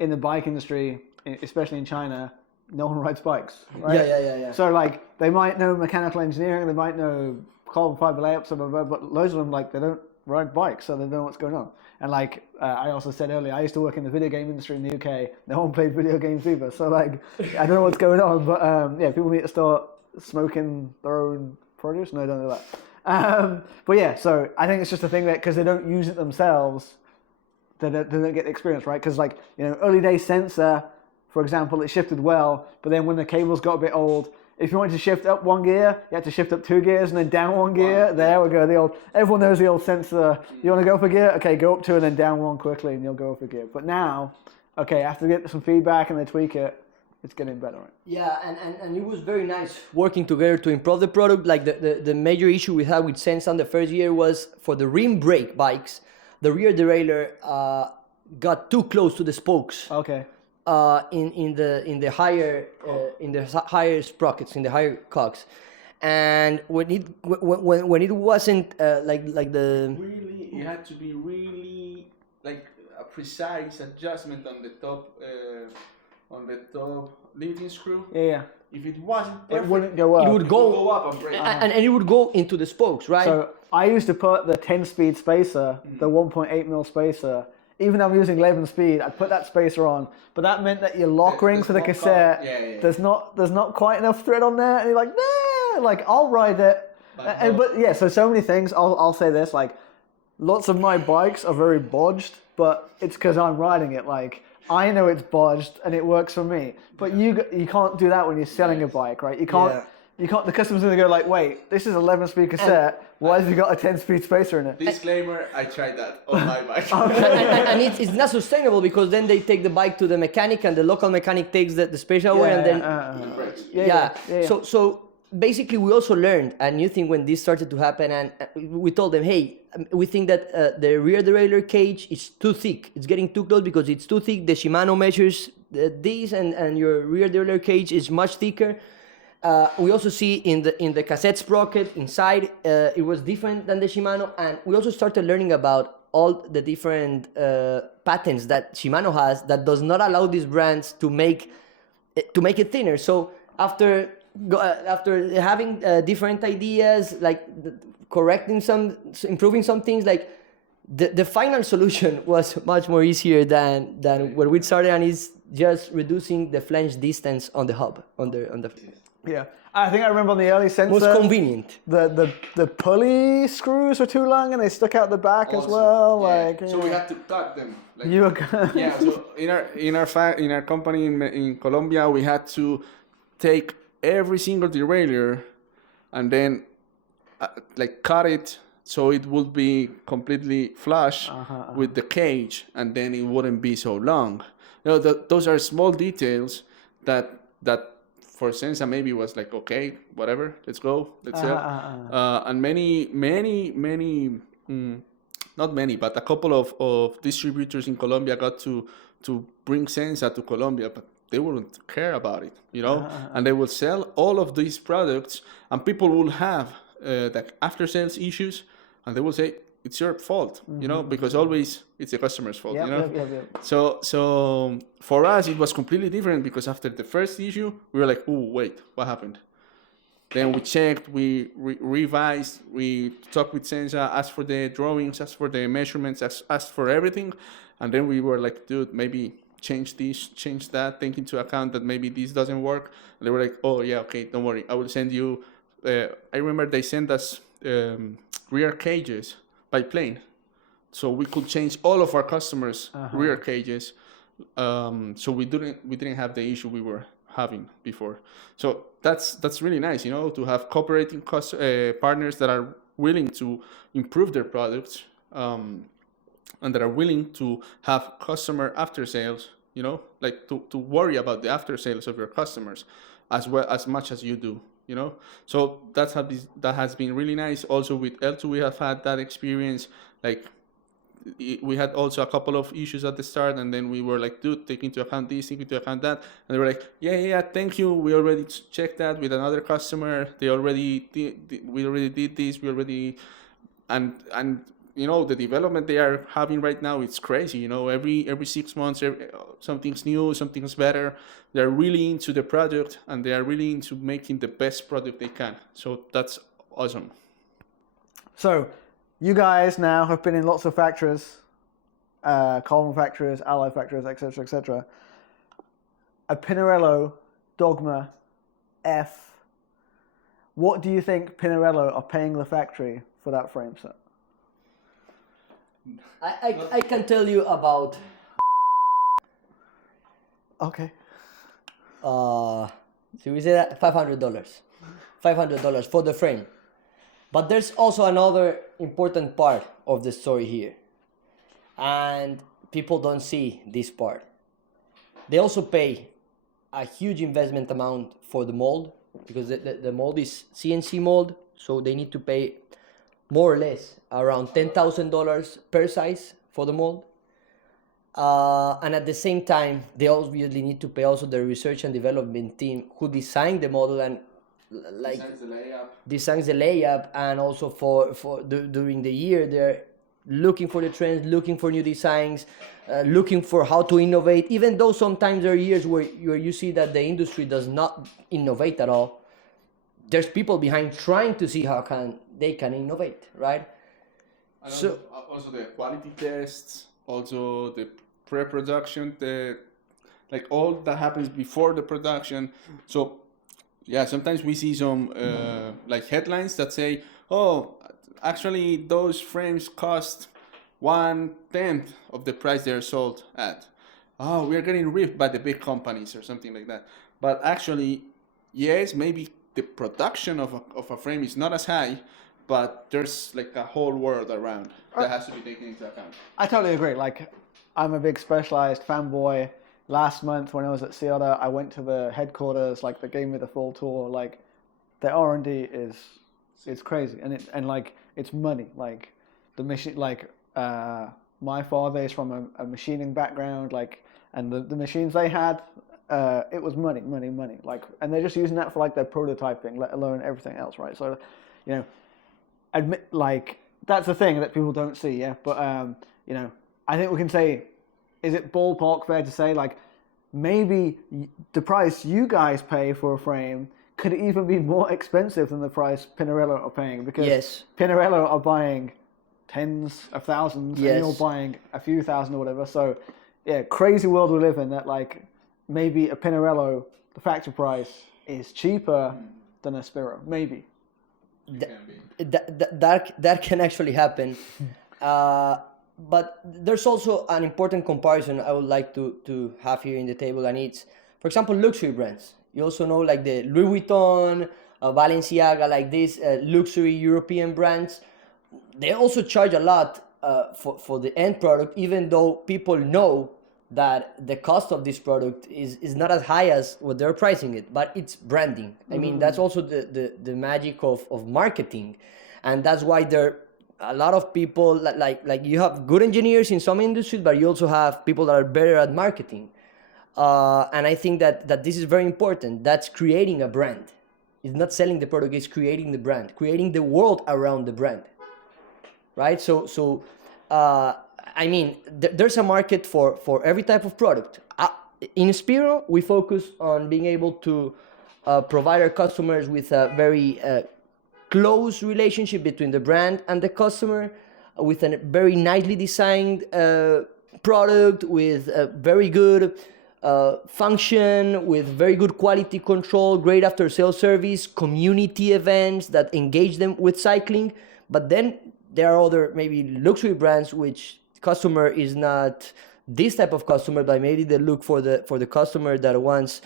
in the bike industry, especially in China, no one rides bikes, right? Yeah. So like, they might know mechanical engineering, they might know carbon fiber layups, but loads of them, like, they don't ride bikes, so they don't know what's going on. And like I also said earlier, I used to work in the video game industry in the UK. No one played video games either. So like, I don't know what's going on, but yeah, people need to start smoking their own produce. No, don't do that. But yeah, so I think it's just a thing that because they don't use it themselves, they don't get the experience, right? Because like, you know, early day sensor, for example, it shifted well, but then when the cables got a bit old, if you wanted to shift up one gear, you had to shift up 2 gears and then down 1 gear. There we go. Everyone knows the old sensor. You want to go up a gear? Okay, go up 2 and then down 1 quickly, and you'll go up a gear. But now, okay, after get some feedback and they tweak it, it's getting better. Right? Yeah, and it was very nice working together to improve the product. Like the major issue we had with Sensa the first year was for the rim brake bikes, the rear derailleur got too close to the spokes. Okay. In the higher higher sprockets, in the higher cogs, and when it wasn't like the really, it had to be really like a precise adjustment on the top leading screw. Yeah. If it wasn't perfect, it wouldn't go up. It would go up and break. and it would go into the spokes, right? So I used to put the 10-speed spacer, the 1.8mm spacer. Even though I'm using 11 speed, I'd put that spacer on, but that meant that your lock ring for the cassette, there's not quite enough thread on there, and you're like, nah, like I'll ride it, But yeah, so many things. I'll say this, like, lots of my bikes are very bodged, but it's because I'm riding it. Like, I know it's bodged and it works for me. But you can't do that when you're selling a bike, right? You can't. Yeah. You can't. The customer's gonna go like, wait, this is 11-speed cassette. Why has it got a 10-speed spacer in it? Disclaimer: I tried that on my bike. And it's not sustainable because then they take the bike to the mechanic and the local mechanic takes the spacer away and then Yeah. So basically we also learned a new thing when this started to happen, and we told them, hey, we think that the rear derailleur cage is too thick. It's getting too close because it's too thick. The Shimano measures this, and your rear derailleur cage is much thicker. We also see in the cassette sprocket inside, it was different than the Shimano, and we also started learning about all the different patents that Shimano has that does not allow these brands to make it thinner. So after having different ideas, like improving some things, like the final solution was much more easier than where we started, and is just reducing the flange distance on the hub on the. Yeah, I think I remember on the early sensor. Most convenient. The pulley screws were too long and they stuck out the back as well. Yeah. Like So we had to cut them. Like, you were yeah. So in our company in Colombia, we had to take every single derailleur and then like cut it so it would be completely flush with the cage, and then it wouldn't be so long. You know, those are small details that for Sensa maybe was like, okay, whatever, let's go, let's sell. And many, not many, but a couple of distributors in Colombia got to bring Sensa to Colombia, but they wouldn't care about it, you know? And they will sell all of these products, and people will have like after sales issues, and they will say, it's your fault, you know, because always it's the customer's fault, you know? Yep. So for us, it was completely different because after the first issue, we were like, oh, wait, what happened? Then we checked, we revised, we talked with Sensa, asked for the drawings, asked for the measurements, asked for everything. And then we were like, dude, maybe change this, change that, take into account that maybe this doesn't work. And they were like, oh, yeah, okay, don't worry. I will send you, I remember they sent us rear cages by plane, so we could change all of our customers' rear cages. So we didn't have the issue we were having before. So that's really nice, you know, to have cooperating partners that are willing to improve their products, and that are willing to have customer after sales. You know, like to worry about the after sales of your customers as much as you do. You know, so that has been really nice. Also with l-twoo, we have had that experience. Like we had also a couple of issues at the start, and then we were like, dude, take into account this, take into account that, and they were like, yeah, thank you. We already checked that with another customer. We already did this. And you know, the development they are having right now, it's crazy. You know, every 6 months, something's new, something's better. They're really into the product, and they are really into making the best product they can. So that's awesome. So you guys now have been in lots of factories, Coleman factories, Alloy factories, etc., etc. A Pinarello Dogma F. What do you think Pinarello are paying the factory for that frame set? I can tell you about. Okay. So we say that $500 for the frame. But there's also another important part of the story here, and people don't see this part. They also pay a huge investment amount for the mold, because the mold is CNC mold, so they need to pay more or less around $10,000 per size for the mold. And at the same time, they obviously need to pay also the research and development team who designed the model and like designs the layup, and also during the year they're looking for the trends, looking for new designs, looking for how to innovate. Even though sometimes there are years where you see that the industry does not innovate at all, there's people behind trying to see how they can innovate, right? And so also the quality tests, also the pre-production, like all that happens before the production. So Yeah, sometimes we see some like headlines that say, "Oh, actually, those frames cost 1/10 of the price they're sold at." Oh, we are getting ripped by the big companies or something like that. But actually, yes, maybe the production of a frame is not as high, but there's like a whole world around that has to be taken into account. I totally agree. Like, I'm a big Specialized fanboy. Last month when I was at Seattle, I went to the headquarters. Like, they gave me the full tour. Like, the R&D is it's crazy, and like it's money. Like, the machine. Like, my father is from a machining background. Like, and the machines they had, it was money. Like, and they're just using that for like their prototyping, let alone everything else, right? So, you know, admit like that's the thing that people don't see, yeah. But you know, I think we can say, is it ballpark fair to say like maybe the price you guys pay for a frame could even be more expensive than the price Pinarello are paying, because Yes. Pinarello are buying tens of thousands Yes. and you're buying a few thousand or whatever. So yeah, crazy world we live in that like maybe a Pinarello, the factory price is cheaper than a Spiro, maybe. That can actually happen. But there's also an important comparison I would like to have here in the table, and it's, for example, luxury brands. You also know like the Louis Vuitton, Balenciaga, like these luxury European brands. They also charge a lot for the end product, even though people know that the cost of this product is not as high as what they're pricing it, but it's branding. I mean, that's also the magic of marketing. And that's why a lot of people, like you have good engineers in some industries, but you also have people that are better at marketing. And I think that this is very important. That's creating a brand. It's not selling the product, it's creating the brand, creating the world around the brand. Right? So I mean, there's a market for every type of product. In Spiro, we focus on being able to provide our customers with a very close relationship between the brand and the customer, with a very nicely designed product, with a very good function, with very good quality control, great after sales service, community events that engage them with cycling. But then there are other maybe luxury brands which customer is not this type of customer, but maybe they look for the customer that wants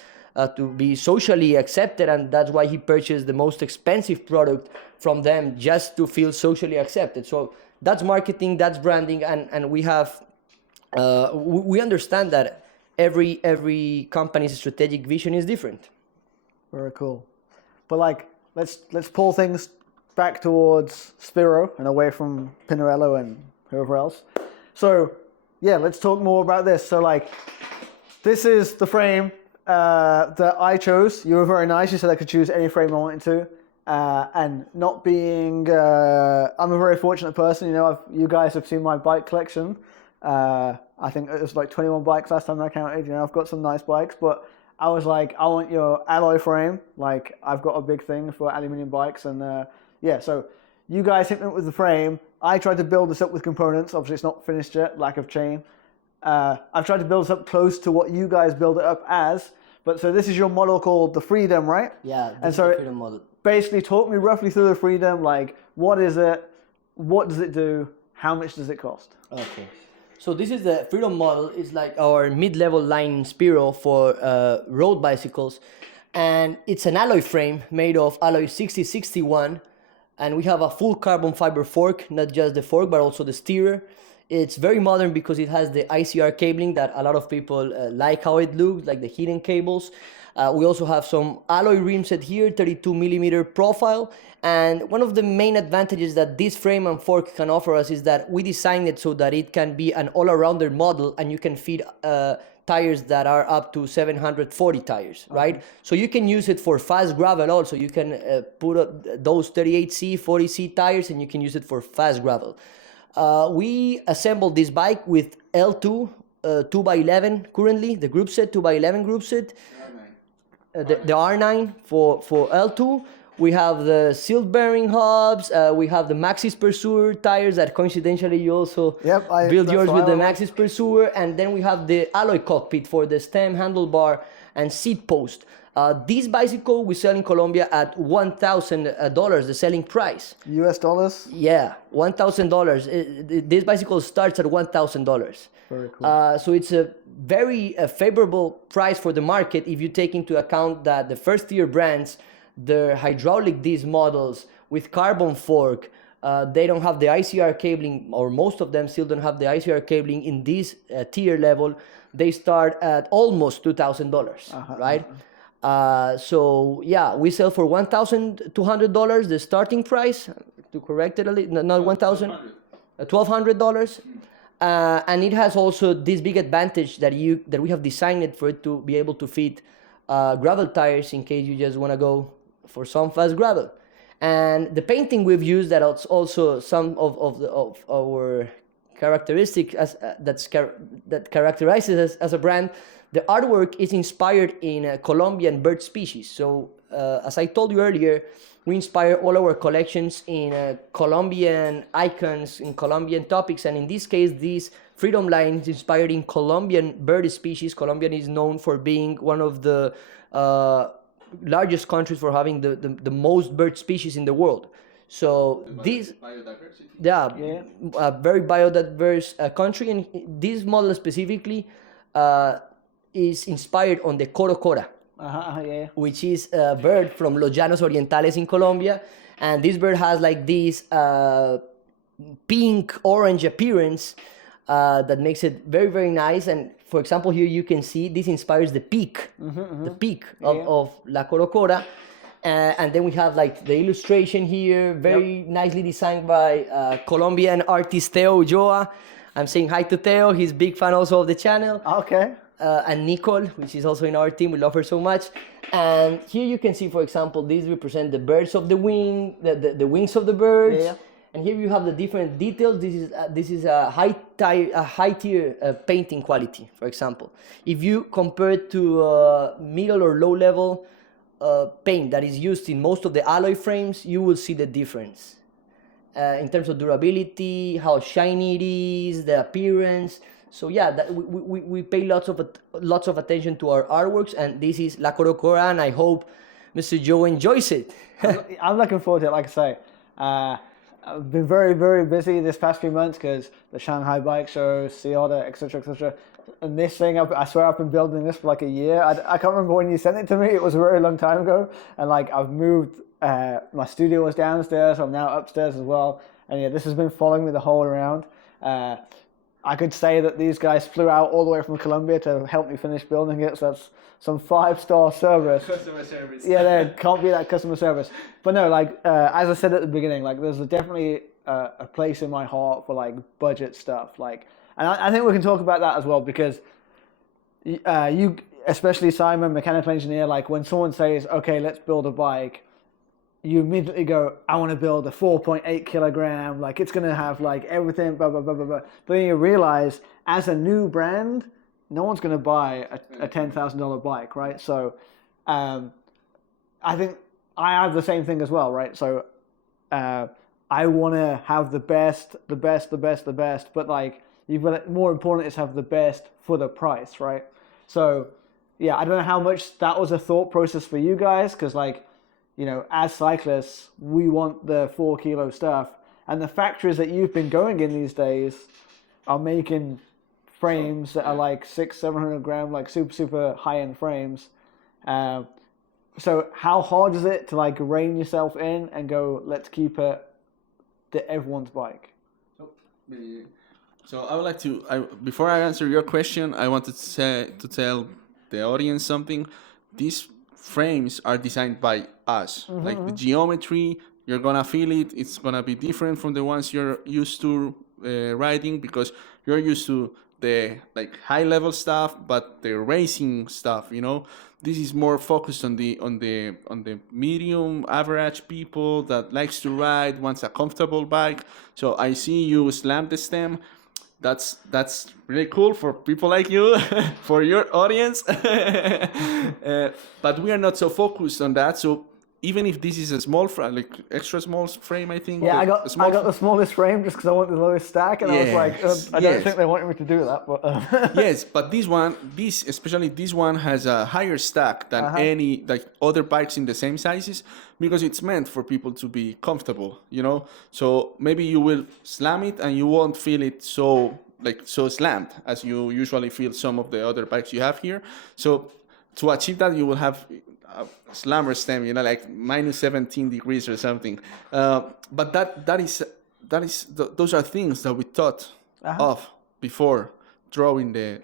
to be socially accepted, and that's why he purchased the most expensive product from them, just to feel socially accepted. So that's marketing, that's branding, and we have we understand that every company's strategic vision is different. Very cool. But like, let's pull things back towards Spiro and away from Pinarello and whoever else. So yeah, let's talk more about this. So like, this is the frame that I chose. You were very nice. You said I could choose any frame I wanted to. And not being, I'm a very fortunate person. You know, you guys have seen my bike collection. I think it was like 21 bikes last time I counted. You know, I've got some nice bikes, but I was like, I want your alloy frame. Like, I've got a big thing for aluminium bikes, and yeah. So you guys hit me with the frame. I tried to build this up with components. Obviously, it's not finished yet, lack of chain. I've tried to build this up close to what you guys build it up as. But so this is your model called the Freedom, right? Yeah, and so the Freedom model. Basically, talk me roughly through the Freedom. Like, what is it? What does it do? How much does it cost? Okay. So this is the Freedom model. It's like our mid-level line in Spiro for road bicycles. And it's an alloy frame made of alloy 6061. And we have a full carbon fiber fork, not just the fork, but also the steerer. It's very modern because it has the ICR cabling that a lot of people like how it looks, like the hidden cables. We also have some alloy rim set here, 32 millimeter profile. And one of the main advantages that this frame and fork can offer us is that we designed it so that it can be an all-arounder model, and you can feed tires that are up to 740 tires, right? Okay. So you can use it for fast gravel also. You can put those 38C, 40C tires, and you can use it for fast gravel. We assembled this bike with l-twoo 2x11 currently, the group set, 2x11 group set. The R9 for l-twoo. We have the sealed bearing hubs. We have the Maxxis Pursuer tires that coincidentally you also build yours with the Maxxis Pursuer. And then we have the alloy cockpit for the stem, handlebar, and seat post. This bicycle we sell in Colombia at $1,000, the selling price. US dollars? Yeah, $1,000. This bicycle starts at $1,000. Very cool. So it's a very favorable price for the market if you take into account that the first tier brands, their hydraulic disc models with carbon fork, they don't have the ICR cabling, or most of them still don't have the ICR cabling in this tier level. They start at almost $2,000, right? So yeah, we sell for $1,200, the starting price, to correct it a little, not 1,000, $1,200. And it has also this big advantage that we have designed it for it to be able to fit gravel tires in case you just want to go for some fast gravel. And the painting we've used, that's also some of our characteristic that characterizes us as a brand. The artwork is inspired in Colombian bird species. So as I told you earlier, we inspire all our collections in Colombian icons, in Colombian topics, and in this case, this Freedom line is inspired in Colombian bird species. Colombian is known for being one of the largest countries for having the most bird species in the world. So this, biodiversity. a very biodiverse country, and this model specifically is inspired on the corocora, which is a bird from Los Llanos Orientales in Colombia, and this bird has like this pink orange appearance that makes it very, very nice. And for example, here you can see this inspires the peak, the peak of La Corocora. And then we have like the illustration here, very nicely designed by Colombian artist Teo Ulloa. I'm saying hi to Teo. He's a big fan also of the channel. Okay. And Nicole, which is also in our team. We love her so much. And here you can see, for example, these represent the birds of the wing, the wings of the birds. Yeah. And here you have the different details. This is a high tier painting quality, for example. If you compare it to middle or low level paint that is used in most of the alloy frames, you will see the difference in terms of durability, how shiny it is, the appearance. So yeah, we pay lots of attention to our artworks, and this is La Corocora, and I hope Mr. Joe enjoys it. I'm looking forward to it. Like I say, I've been very, very busy this past few months because the Shanghai Bike Show, Seattle, etc., etc. And this thing, I swear I've been building this for like a year. I can't remember when you sent it to me. It was a very long time ago. And like I've moved, my studio was downstairs, so I'm now upstairs as well. And yeah, this has been following me the whole around. I could say that these guys flew out all the way from Colombia to help me finish building it. So that's some 5-star service. Customer service. Yeah, there can't be that customer service. But no, like as I said at the beginning, like there's definitely a place in my heart for like budget stuff. Like, and I think we can talk about that as well because you, especially Simon, mechanical engineer, like when someone says, okay, let's build a bike, you immediately go, I want to build a 4.8 kilogram, like it's going to have like everything, blah, blah, blah, blah, blah. But then you realize as a new brand, no one's going to buy a $10,000 bike, right? So I think I have the same thing as well, right? So I want to have the best, but like more important is have the best for the price, right? So yeah, I don't know how much that was a thought process for you guys, because like, you know, as cyclists, we want the 4 kilo stuff. And the factories that you've been going in these days are making frames that are like 600-700 gram, like super high-end frames. So how hard is it to like rein yourself in and go, let's keep it to everyone's bike? So I would like to, before I answer your question, I wanted to tell the audience something. These frames are designed by us. Mm-hmm. Like the geometry, you're gonna feel it. It's gonna be different from the ones you're used to riding, because you're used to the like high level stuff, but the racing stuff, you know, this is more focused on the medium average people that likes to ride, wants a comfortable bike. So I see you slam the stem. That's really cool for people like you, for your audience. But we are not so focused on that. So even if this is a small frame, like extra small frame, I think. Yeah, I got small the smallest frame just because I want the lowest stack, and I was like, I don't think they wanted me to do that. But Yes, but especially this one has a higher stack than any like other bikes in the same sizes, because it's meant for people to be comfortable, you know. So maybe you will slam it and you won't feel it so slammed as you usually feel some of the other bikes you have here. So to achieve that, you will have a slammer stem, you know, like minus 17 degrees or something. But those are things that we thought of before drawing the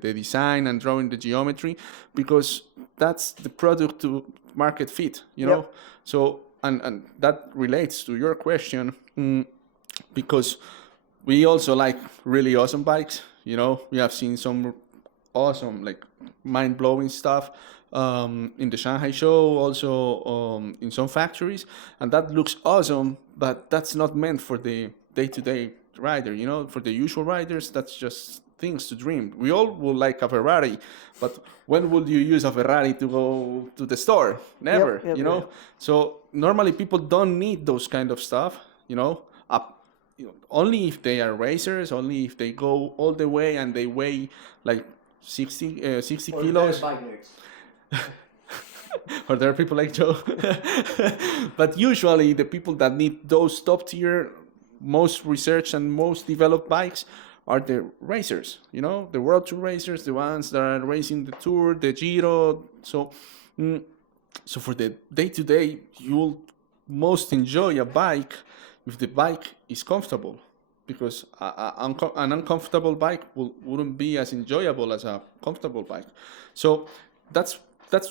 design and drawing the geometry, because that's the product to market fit, you know. So and that relates to your question, because we also like really awesome bikes, you know. We have seen some awesome, like mind-blowing stuff in the Shanghai show, also in some factories, and that looks awesome, but that's not meant for the day-to-day rider, you know. For the usual riders, that's just things to dream. We all would like a Ferrari, but when would you use a Ferrari to go to the store? Never, you know. So normally people don't need those kind of stuff, you know. Only if they are racers, only if they go all the way and they weigh like 60 kilos. Or there are people like Joe. But usually the people that need those top tier, most researched and most developed bikes are the racers, you know, the World Tour racers, the ones that are racing the Tour, the Giro. So for the day-to-day, you'll most enjoy a bike if the bike is comfortable, because an uncomfortable bike wouldn't be as enjoyable as a comfortable bike. So that's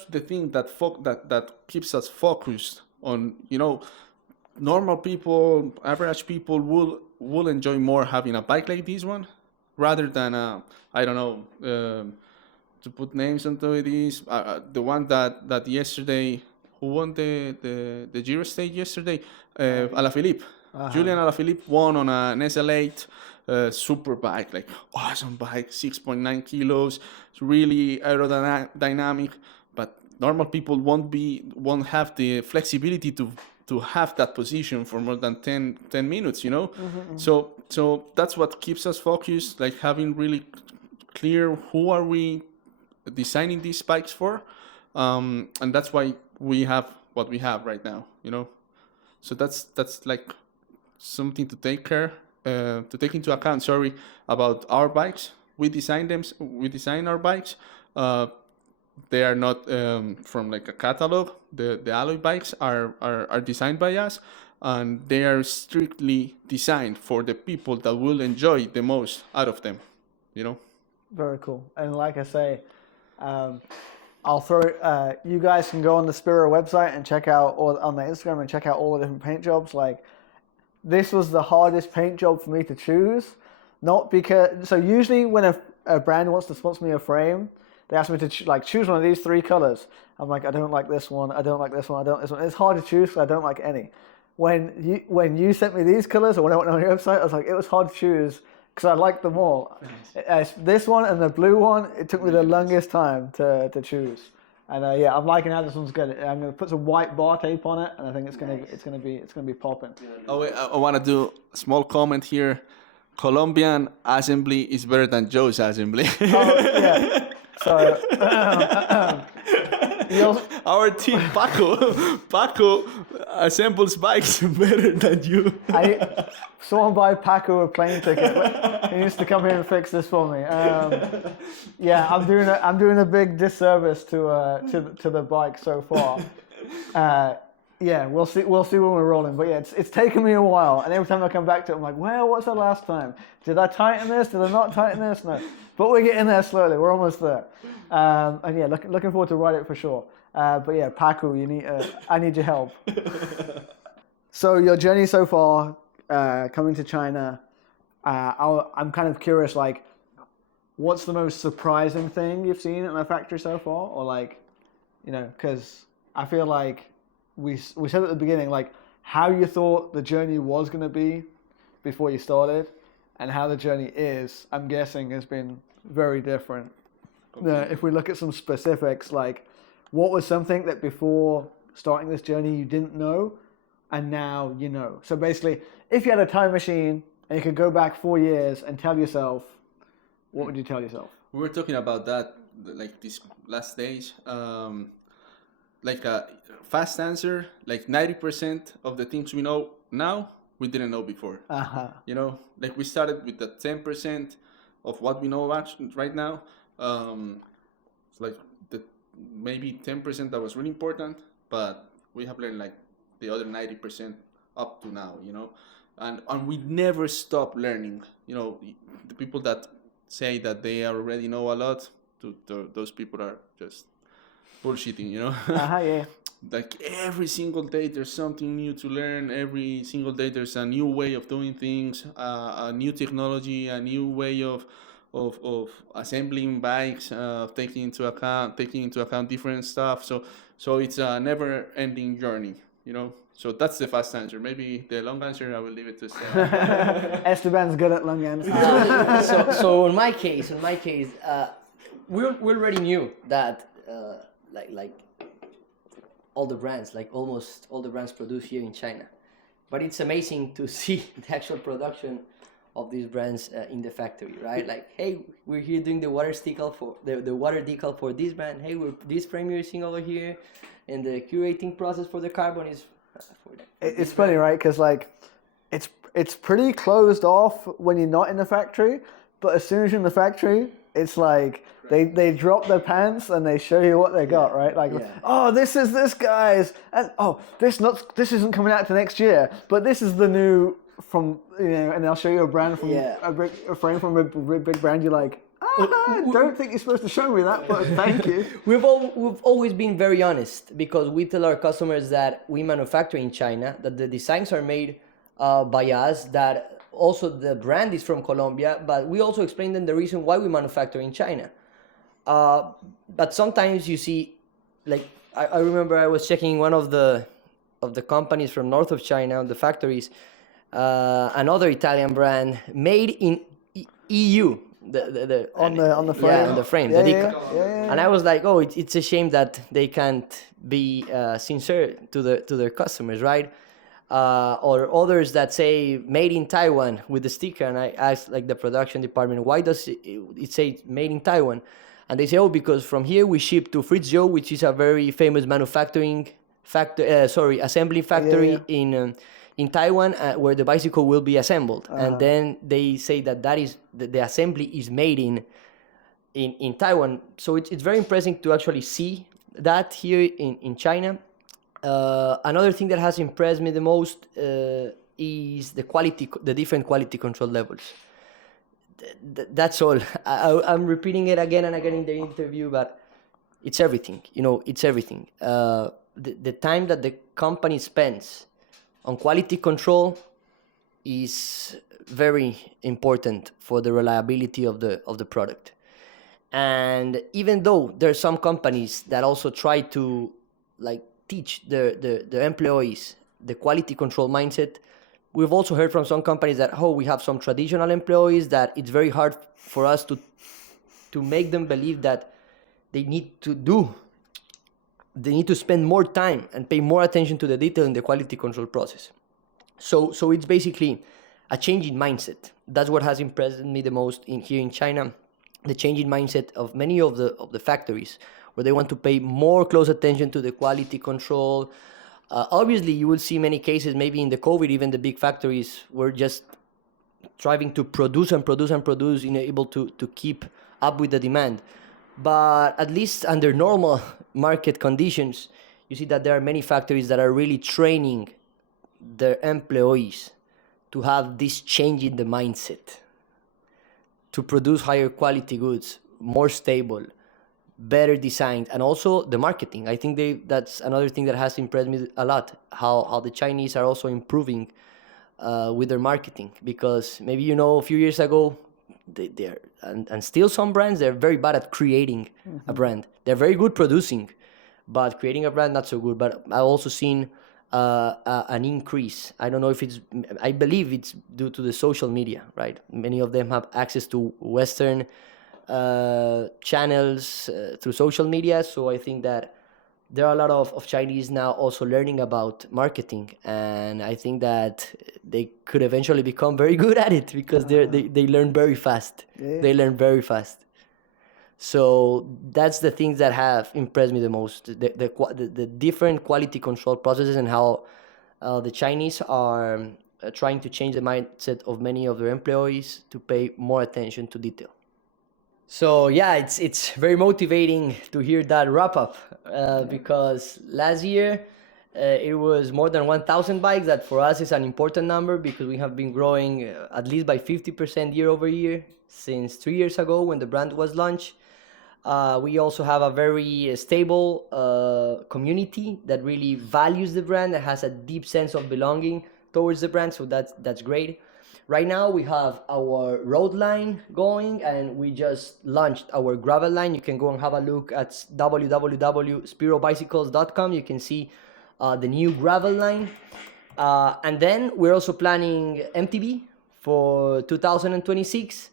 the thing that keeps us focused on, you know, normal people, average people will enjoy more having a bike like this one rather than I don't know, to put names onto this, the one that yesterday, who won the Giro stage yesterday, Alaphilippe. Julian Alaphilippe won on an SL8 super bike, like awesome bike, 6.9 kilos. It's really aerodynamic, but normal people won't have the flexibility to have that position for more than 10 minutes, you know. So that's what keeps us focused, like having really clear who are we designing these bikes for, and that's why we have what we have right now, you know. So that's like something to take into account. Sorry, about our bikes. We design our bikes. They are not from like a catalog. The alloy bikes are designed by us, and they are strictly designed for the people that will enjoy the most out of them, you know. Very cool. And like I say, I'll throw you guys can go on the Spiro website and check out, or on their Instagram, and check out all the different paint jobs. Like, this was the hardest paint job for me to choose. Not because, so usually when a brand wants to sponsor me a frame, they ask me to choose one of these 3 colors. I'm like, I don't like this one, I don't like this one, I don't like this one. It's hard to choose because I don't like any. When you sent me these colors, or when I went on your website, I was like, it was hard to choose because I liked them all. This one and the blue one, it took me the longest time to choose. And yeah, I'm liking how this one's good. I'm gonna put some white bar tape on it, and I think it's gonna be popping. Oh, wait, I want to do a small comment here. Colombian assembly is better than Joe's assembly. Oh yeah. So our team Paco assembles bikes better than you. Someone buy Paco a plane ticket. He needs to come here and fix this for me. Yeah, I'm doing a big disservice to the bike so far. Yeah, we'll see when we're rolling. But yeah, it's taken me a while, and every time I come back to it, I'm like, well, what's the last time? Did I tighten this? Did I not tighten this? No. But we're getting there slowly. We're almost there. And yeah, looking forward to ride it for sure. But yeah, Paco, I need your help. So your journey so far, coming to China, I'm kind of curious, like, what's the most surprising thing you've seen in a factory so far? Or like, you know, because I feel like we said at the beginning, like, how you thought the journey was going to be before you started and how the journey is, I'm guessing, has been very different. If we look at some specifics, like, what was something that before starting this journey you didn't know, and now you know? So basically, if you had a time machine and you could go back 4 years and tell yourself, what would you tell yourself? We were talking about that like these last days. Like a fast answer, like 90% of the things we know now, we didn't know before. You know, like we started with the 10% of what we know about right now. It's like the maybe 10% that was really important, but we have learned like the other 90% up to now, you know, and we never stop learning. You know, the people that say that they already know a lot, those people are just bullshitting, you know. Yeah. Like every single day there's something new to learn. Every single day there's a new way of doing things, a new technology, a new way of assembling bikes, taking into account different stuff. So it's a never ending journey, you know. So that's the fast answer. Maybe the long answer I will leave it to Esteban. Esteban's good at long answers. So in my case, we already knew that like all the brands, like almost all the brands produced here in China, but it's amazing to see the actual production of these brands in the factory, right? Like, hey, we're here doing the water decal for the water decal for this brand. Hey, we're this frame you're seeing over here, and the curating process for the carbon is for It's funny, right? Because like it's pretty closed off when you're not in the factory, but as soon as you're in the factory, it's like they drop their pants and they show you what they got, right? Like, oh, this is this guy's, and oh, this isn't coming out to next year, but this is the new from, you know, and they'll show you a brand from a frame from a big brand. You're like, I don't think you're supposed to show me that, but thank you. We've always been very honest, because we tell our customers that we manufacture in China, that the designs are made by us, that also the brand is from Colombia, but we also explain them the reason why we manufacture in China. But sometimes you see, like I remember I was checking one of the companies from north of China, the factories, another Italian brand made in EU. On the frame. Yeah, on the frame. Yeah. And I was like, oh, it's a shame that they can't be sincere to their customers, right? Or others that say made in Taiwan with the sticker, and I asked like the production department, why does it say made in Taiwan? And they say, oh, because from here we ship to Fritz-Joe, which is a very famous assembly factory in Taiwan, where the bicycle will be assembled. And then they say that is the assembly is made in Taiwan. So it's very impressive to actually see that here in China. Another thing that has impressed me the most is the different quality control levels. That's all. I'm repeating it again and again in the interview, but it's everything. You know, it's everything. The time that the company spends on quality control is very important for the reliability of the product. And even though there are some companies that also try to like teach the employees the quality control mindset, we've also heard from some companies that, we have some traditional employees that it's very hard for us to make them believe that they need to spend more time and pay more attention to the detail in the quality control process. So it's basically a change in mindset. That's what has impressed me the most here in China, the change in mindset of many of the factories, where they want to pay more close attention to the quality control. Obviously, you will see many cases, maybe in the COVID, even the big factories were just striving to produce, able to keep up with the demand. But at least under normal market conditions, you see that there are many factories that are really training their employees to have this change in the mindset, to produce higher quality goods, more stable, better designed, and also the marketing. I think that's another thing that has impressed me a lot, how the Chinese are also improving with their marketing, because maybe a few years ago they're and still some brands, they're very bad at creating a brand. They're very good producing, but creating a brand not so good. But I've also seen an increase. I don't know if I believe it's due to the social media, right? Many of them have access to Western channels through social media, so I think that there are a lot of Chinese now also learning about marketing, and I think that they could eventually become very good at it because they learn very fast. Yeah. They learn very fast. So that's the things that have impressed me the most: the different quality control processes and how the Chinese are trying to change the mindset of many of their employees to pay more attention to detail. So yeah, it's very motivating to hear that wrap up because last year it was more than 1,000 bikes. That for us is an important number because we have been growing at least by 50% year over year since 3 years ago when the brand was launched. We also have a very stable community that really values the brand and has a deep sense of belonging towards the brand. So that's great. Right now we have our road line going and we just launched our gravel line. You can go and have a look at www.spirobicycles.com. You can see the new gravel line. And then we're also planning MTB for 2026.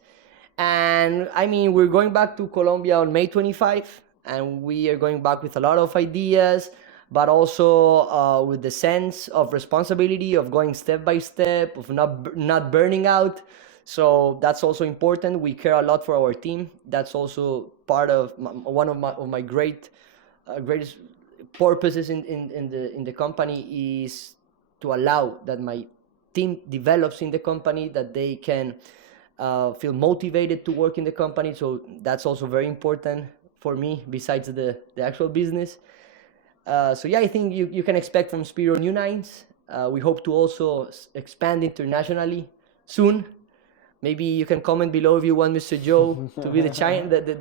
And I mean, we're going back to Colombia on May 25 and we are going back with a lot of ideas, but also with the sense of responsibility of going step by step, of not burning out. So that's also important. We care a lot for our team. That's also part of one of my greatest purposes in the company is to allow that my team develops in the company, that they can feel motivated to work in the company. So that's also very important for me besides the actual business. So yeah, I think you can expect from Spiro new lines. We hope to also expand internationally soon. Maybe you can comment below if you want Mr. Joe to be the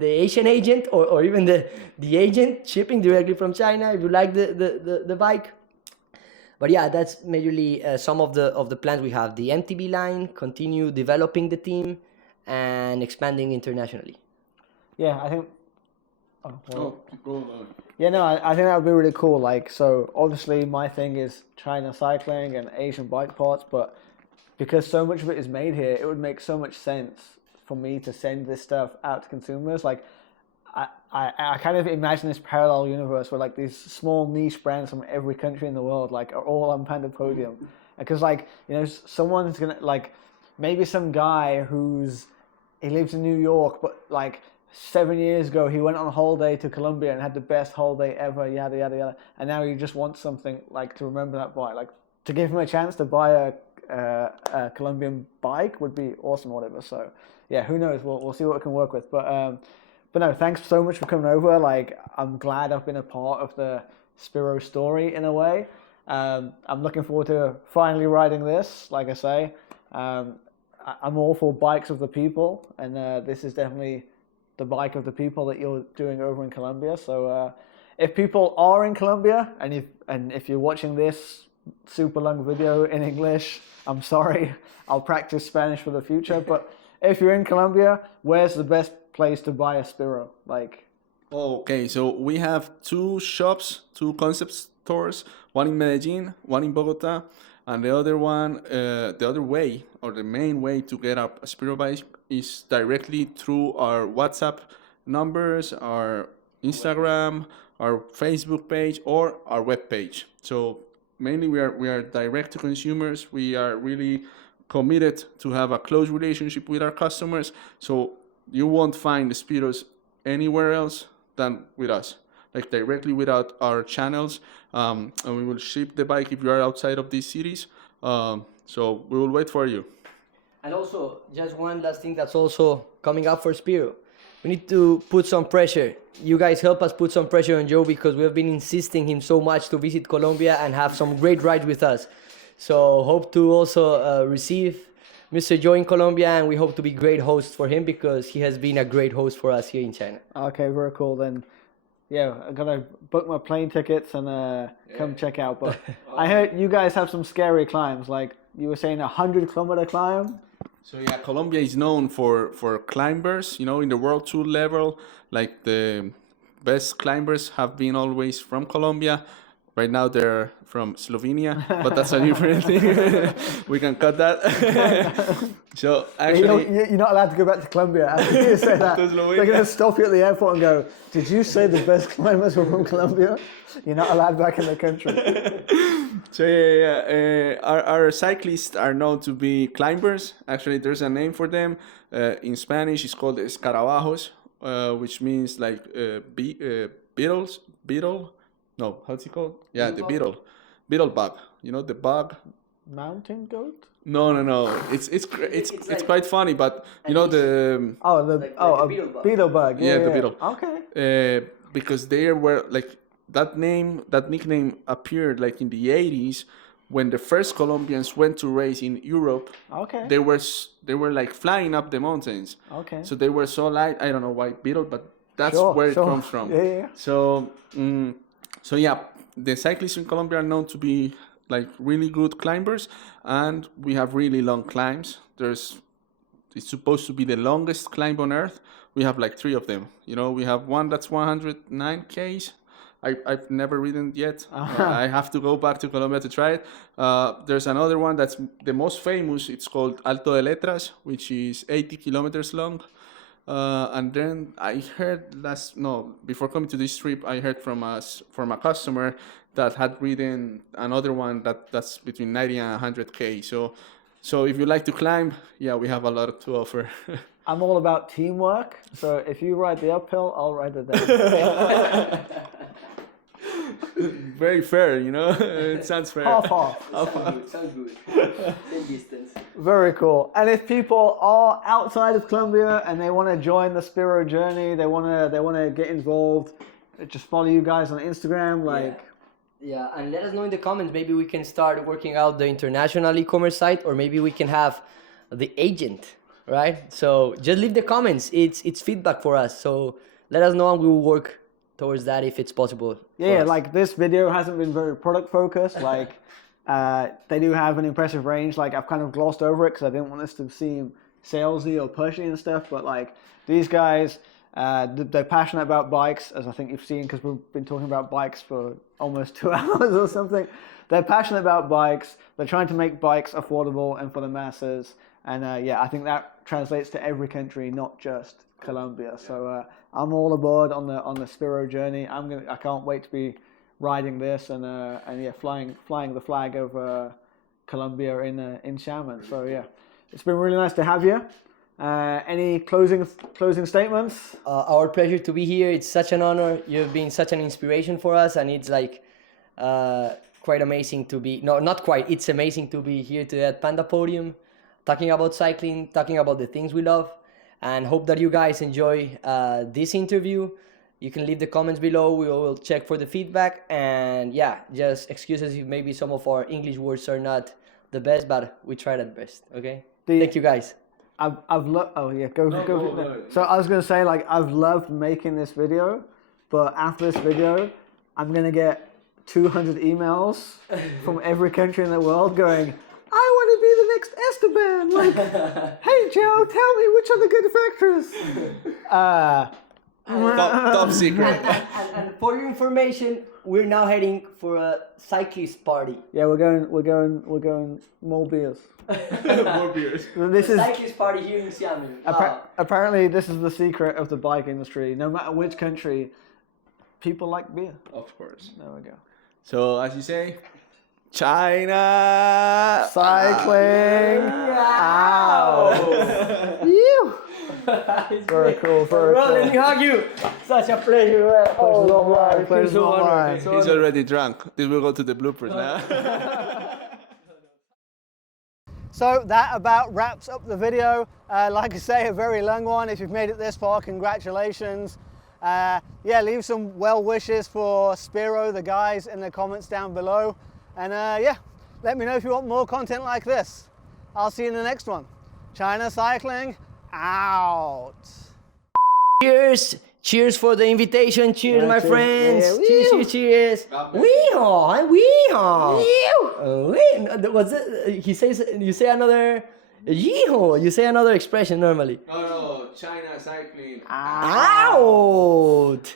Asian agent or even the agent shipping directly from China if you like the bike. But yeah, that's majorly some of the plans we have. The MTB line, continue developing the team, and expanding internationally. Yeah, I think. Oh, well. Go on. Yeah, no, I think that would be really cool. Like, so obviously my thing is China cycling and Asian bike parts, but because so much of it is made here, it would make so much sense for me to send this stuff out to consumers. Like, I kind of imagine this parallel universe where like these small niche brands from every country in the world like are all on Panda Podium, because like, you know, someone's gonna like maybe some guy he lives in New York, but like 7 years ago he went on a holiday to Colombia and had the best holiday ever, yada yada yada, and now he just wants something like to remember that by, like to give him a chance to buy a Colombian bike would be awesome or whatever. So yeah, who knows, we'll see what we can work with, but no, thanks so much for coming over. Like, I'm glad I've been a part of the Spiro story in a way. I'm looking forward to finally riding this. Like I say, I'm all for bikes of the people, and this is definitely the bike of the people that you're doing over in Colombia. So if people are in Colombia and if you're watching this super long video in English, I'm sorry, I'll practice Spanish for the future. But if you're in Colombia, where's the best place to buy a Spiro? Like, okay, so we have two concept stores, one in Medellin, one in Bogota, and the other one, the other way or the main way to get a Spiro bike is directly through our WhatsApp numbers, our Instagram, our Facebook page, or our web page. So mainly we are direct to consumers. We are really committed to have a close relationship with our customers. So you won't find the Spiros anywhere else than with us, like directly without our channels. And we will ship the bike if you are outside of these cities. So we will wait for you. And also, just one last thing that's also coming up for Spiro. We need to put some pressure. You guys help us put some pressure on Joe because we have been insisting him so much to visit Colombia and have some great rides with us. So hope to also receive Mr. Joe in Colombia, and we hope to be great hosts for him because he has been a great host for us here in China. Okay, very cool then. Yeah, I'm gonna book my plane tickets and come check out. But I heard you guys have some scary climbs. Like you were saying, 100-kilometer climb. So yeah, Colombia is known for climbers. You know, in the world tour level, like the best climbers have been always from Colombia. Right now they're from Slovenia, but that's a different thing. We can cut that. So actually, You're not allowed to go back to Colombia after you say that. To They're Slovenia. going to stop you at the airport and go, did you say the best climbers were from Colombia? You're not allowed back in the country. So our cyclists are known to be climbers. Actually, there's a name for them. In Spanish, it's called escarabajos, which means like beetles. Beetle? No, how's it called? Yeah, the beetle. Beetle bug. You know the bug. Mountain goat? No. It's quite funny, but you know the A beetle bug. Yeah, the beetle. Okay. Because they were like that nickname appeared like in the 80s when the first Colombians went to race in Europe. Okay. They were like flying up the mountains. Okay. So they were so light. I don't know why beetle, but that's Sure, where it sure. comes from. Yeah. So yeah, the cyclists in Colombia are known to be like really good climbers, and we have really long climbs. It's supposed to be the longest climb on earth. We have like 3 of them. You know, we have one that's 109 Ks. I've never ridden it yet. I have to go back to Colombia to try it. There's another one that's the most famous. It's called Alto de Letras, which is 80 kilometers long. And then I heard before coming to this trip, I heard from a customer that had ridden another one that's between 90 and 100 K. So if you like to climb, yeah, we have a lot to offer. I'm all about teamwork, so if you ride the uphill, I'll ride the downhill. Very fair, you know. It sounds fair. Half. Sounds good. Same distance. Very cool. And if people are outside of Colombia and they want to join the Spiro journey, they want to get involved, just follow you guys on Instagram, like. Yeah, and let us know in the comments. Maybe we can start working out the international e-commerce site, or maybe we can have the agent, right? So just leave the comments. It's feedback for us. So let us know, and we will work towards that if it's possible. Yeah, like this video hasn't been very product focused. Like they do have an impressive range. Like I've kind of glossed over it because I didn't want this to seem salesy or pushy and stuff. But like these guys, they're passionate about bikes, as I think you've seen, because we've been talking about bikes for almost 2 hours or something. They're passionate about bikes. They're trying to make bikes affordable and for the masses. And yeah, I think that translates to every country, not just Colombia. So I'm all aboard on the Spiro journey. I can't wait to be riding this and yeah, flying the flag over Colombia in Xiamen. So yeah, it's been really nice to have you. Any closing statements? Our pleasure to be here. It's such an honor. You've been such an inspiration for us, and it's like quite amazing to be. No, not quite. It's amazing to be here today at Panda Podium, talking about cycling, talking about the things we love, and hope that you guys enjoy this interview. You can leave the comments below. We will check for the feedback, and yeah, just excuses if maybe some of our English words are not the best, but we tried at best. Okay. Thank you guys. I've loved. Oh yeah, go. So I was gonna say, like, I've loved making this video, but after this video, I'm gonna get 200 emails from every country in the world going, I want to be the next Esteban. Like, hey Joe, tell me which are the good factors. Top secret. And for your information, we're now heading for a cyclist party. Yeah, we're going more beers. More beers. This is Cyclist party here in Xiamen. Wow. apparently this is the secret of the bike industry. No matter which country, people like beer. Of course. There we go. So as you say, China Cycling out. You. Very cool. Very Bro, cool. let me hug you. Such a pleasure. Pleasure's all mine. He's already drunk. This will go to the bloopers now. So that about wraps up the video. Like I say, a very long one. If you've made it this far, congratulations. Yeah, leave some well wishes for Spiro, the guys, in the comments down below. And yeah, let me know if you want more content like this. I'll see you in the next one. China Cycling out. Cheers. Cheers for the invitation. Cheers, my cheers. friends. Yeah, Cheers. Weehaw. Weehaw. What's it? He says, you say another, yeehaw. You say another expression normally. No, China Cycling Out.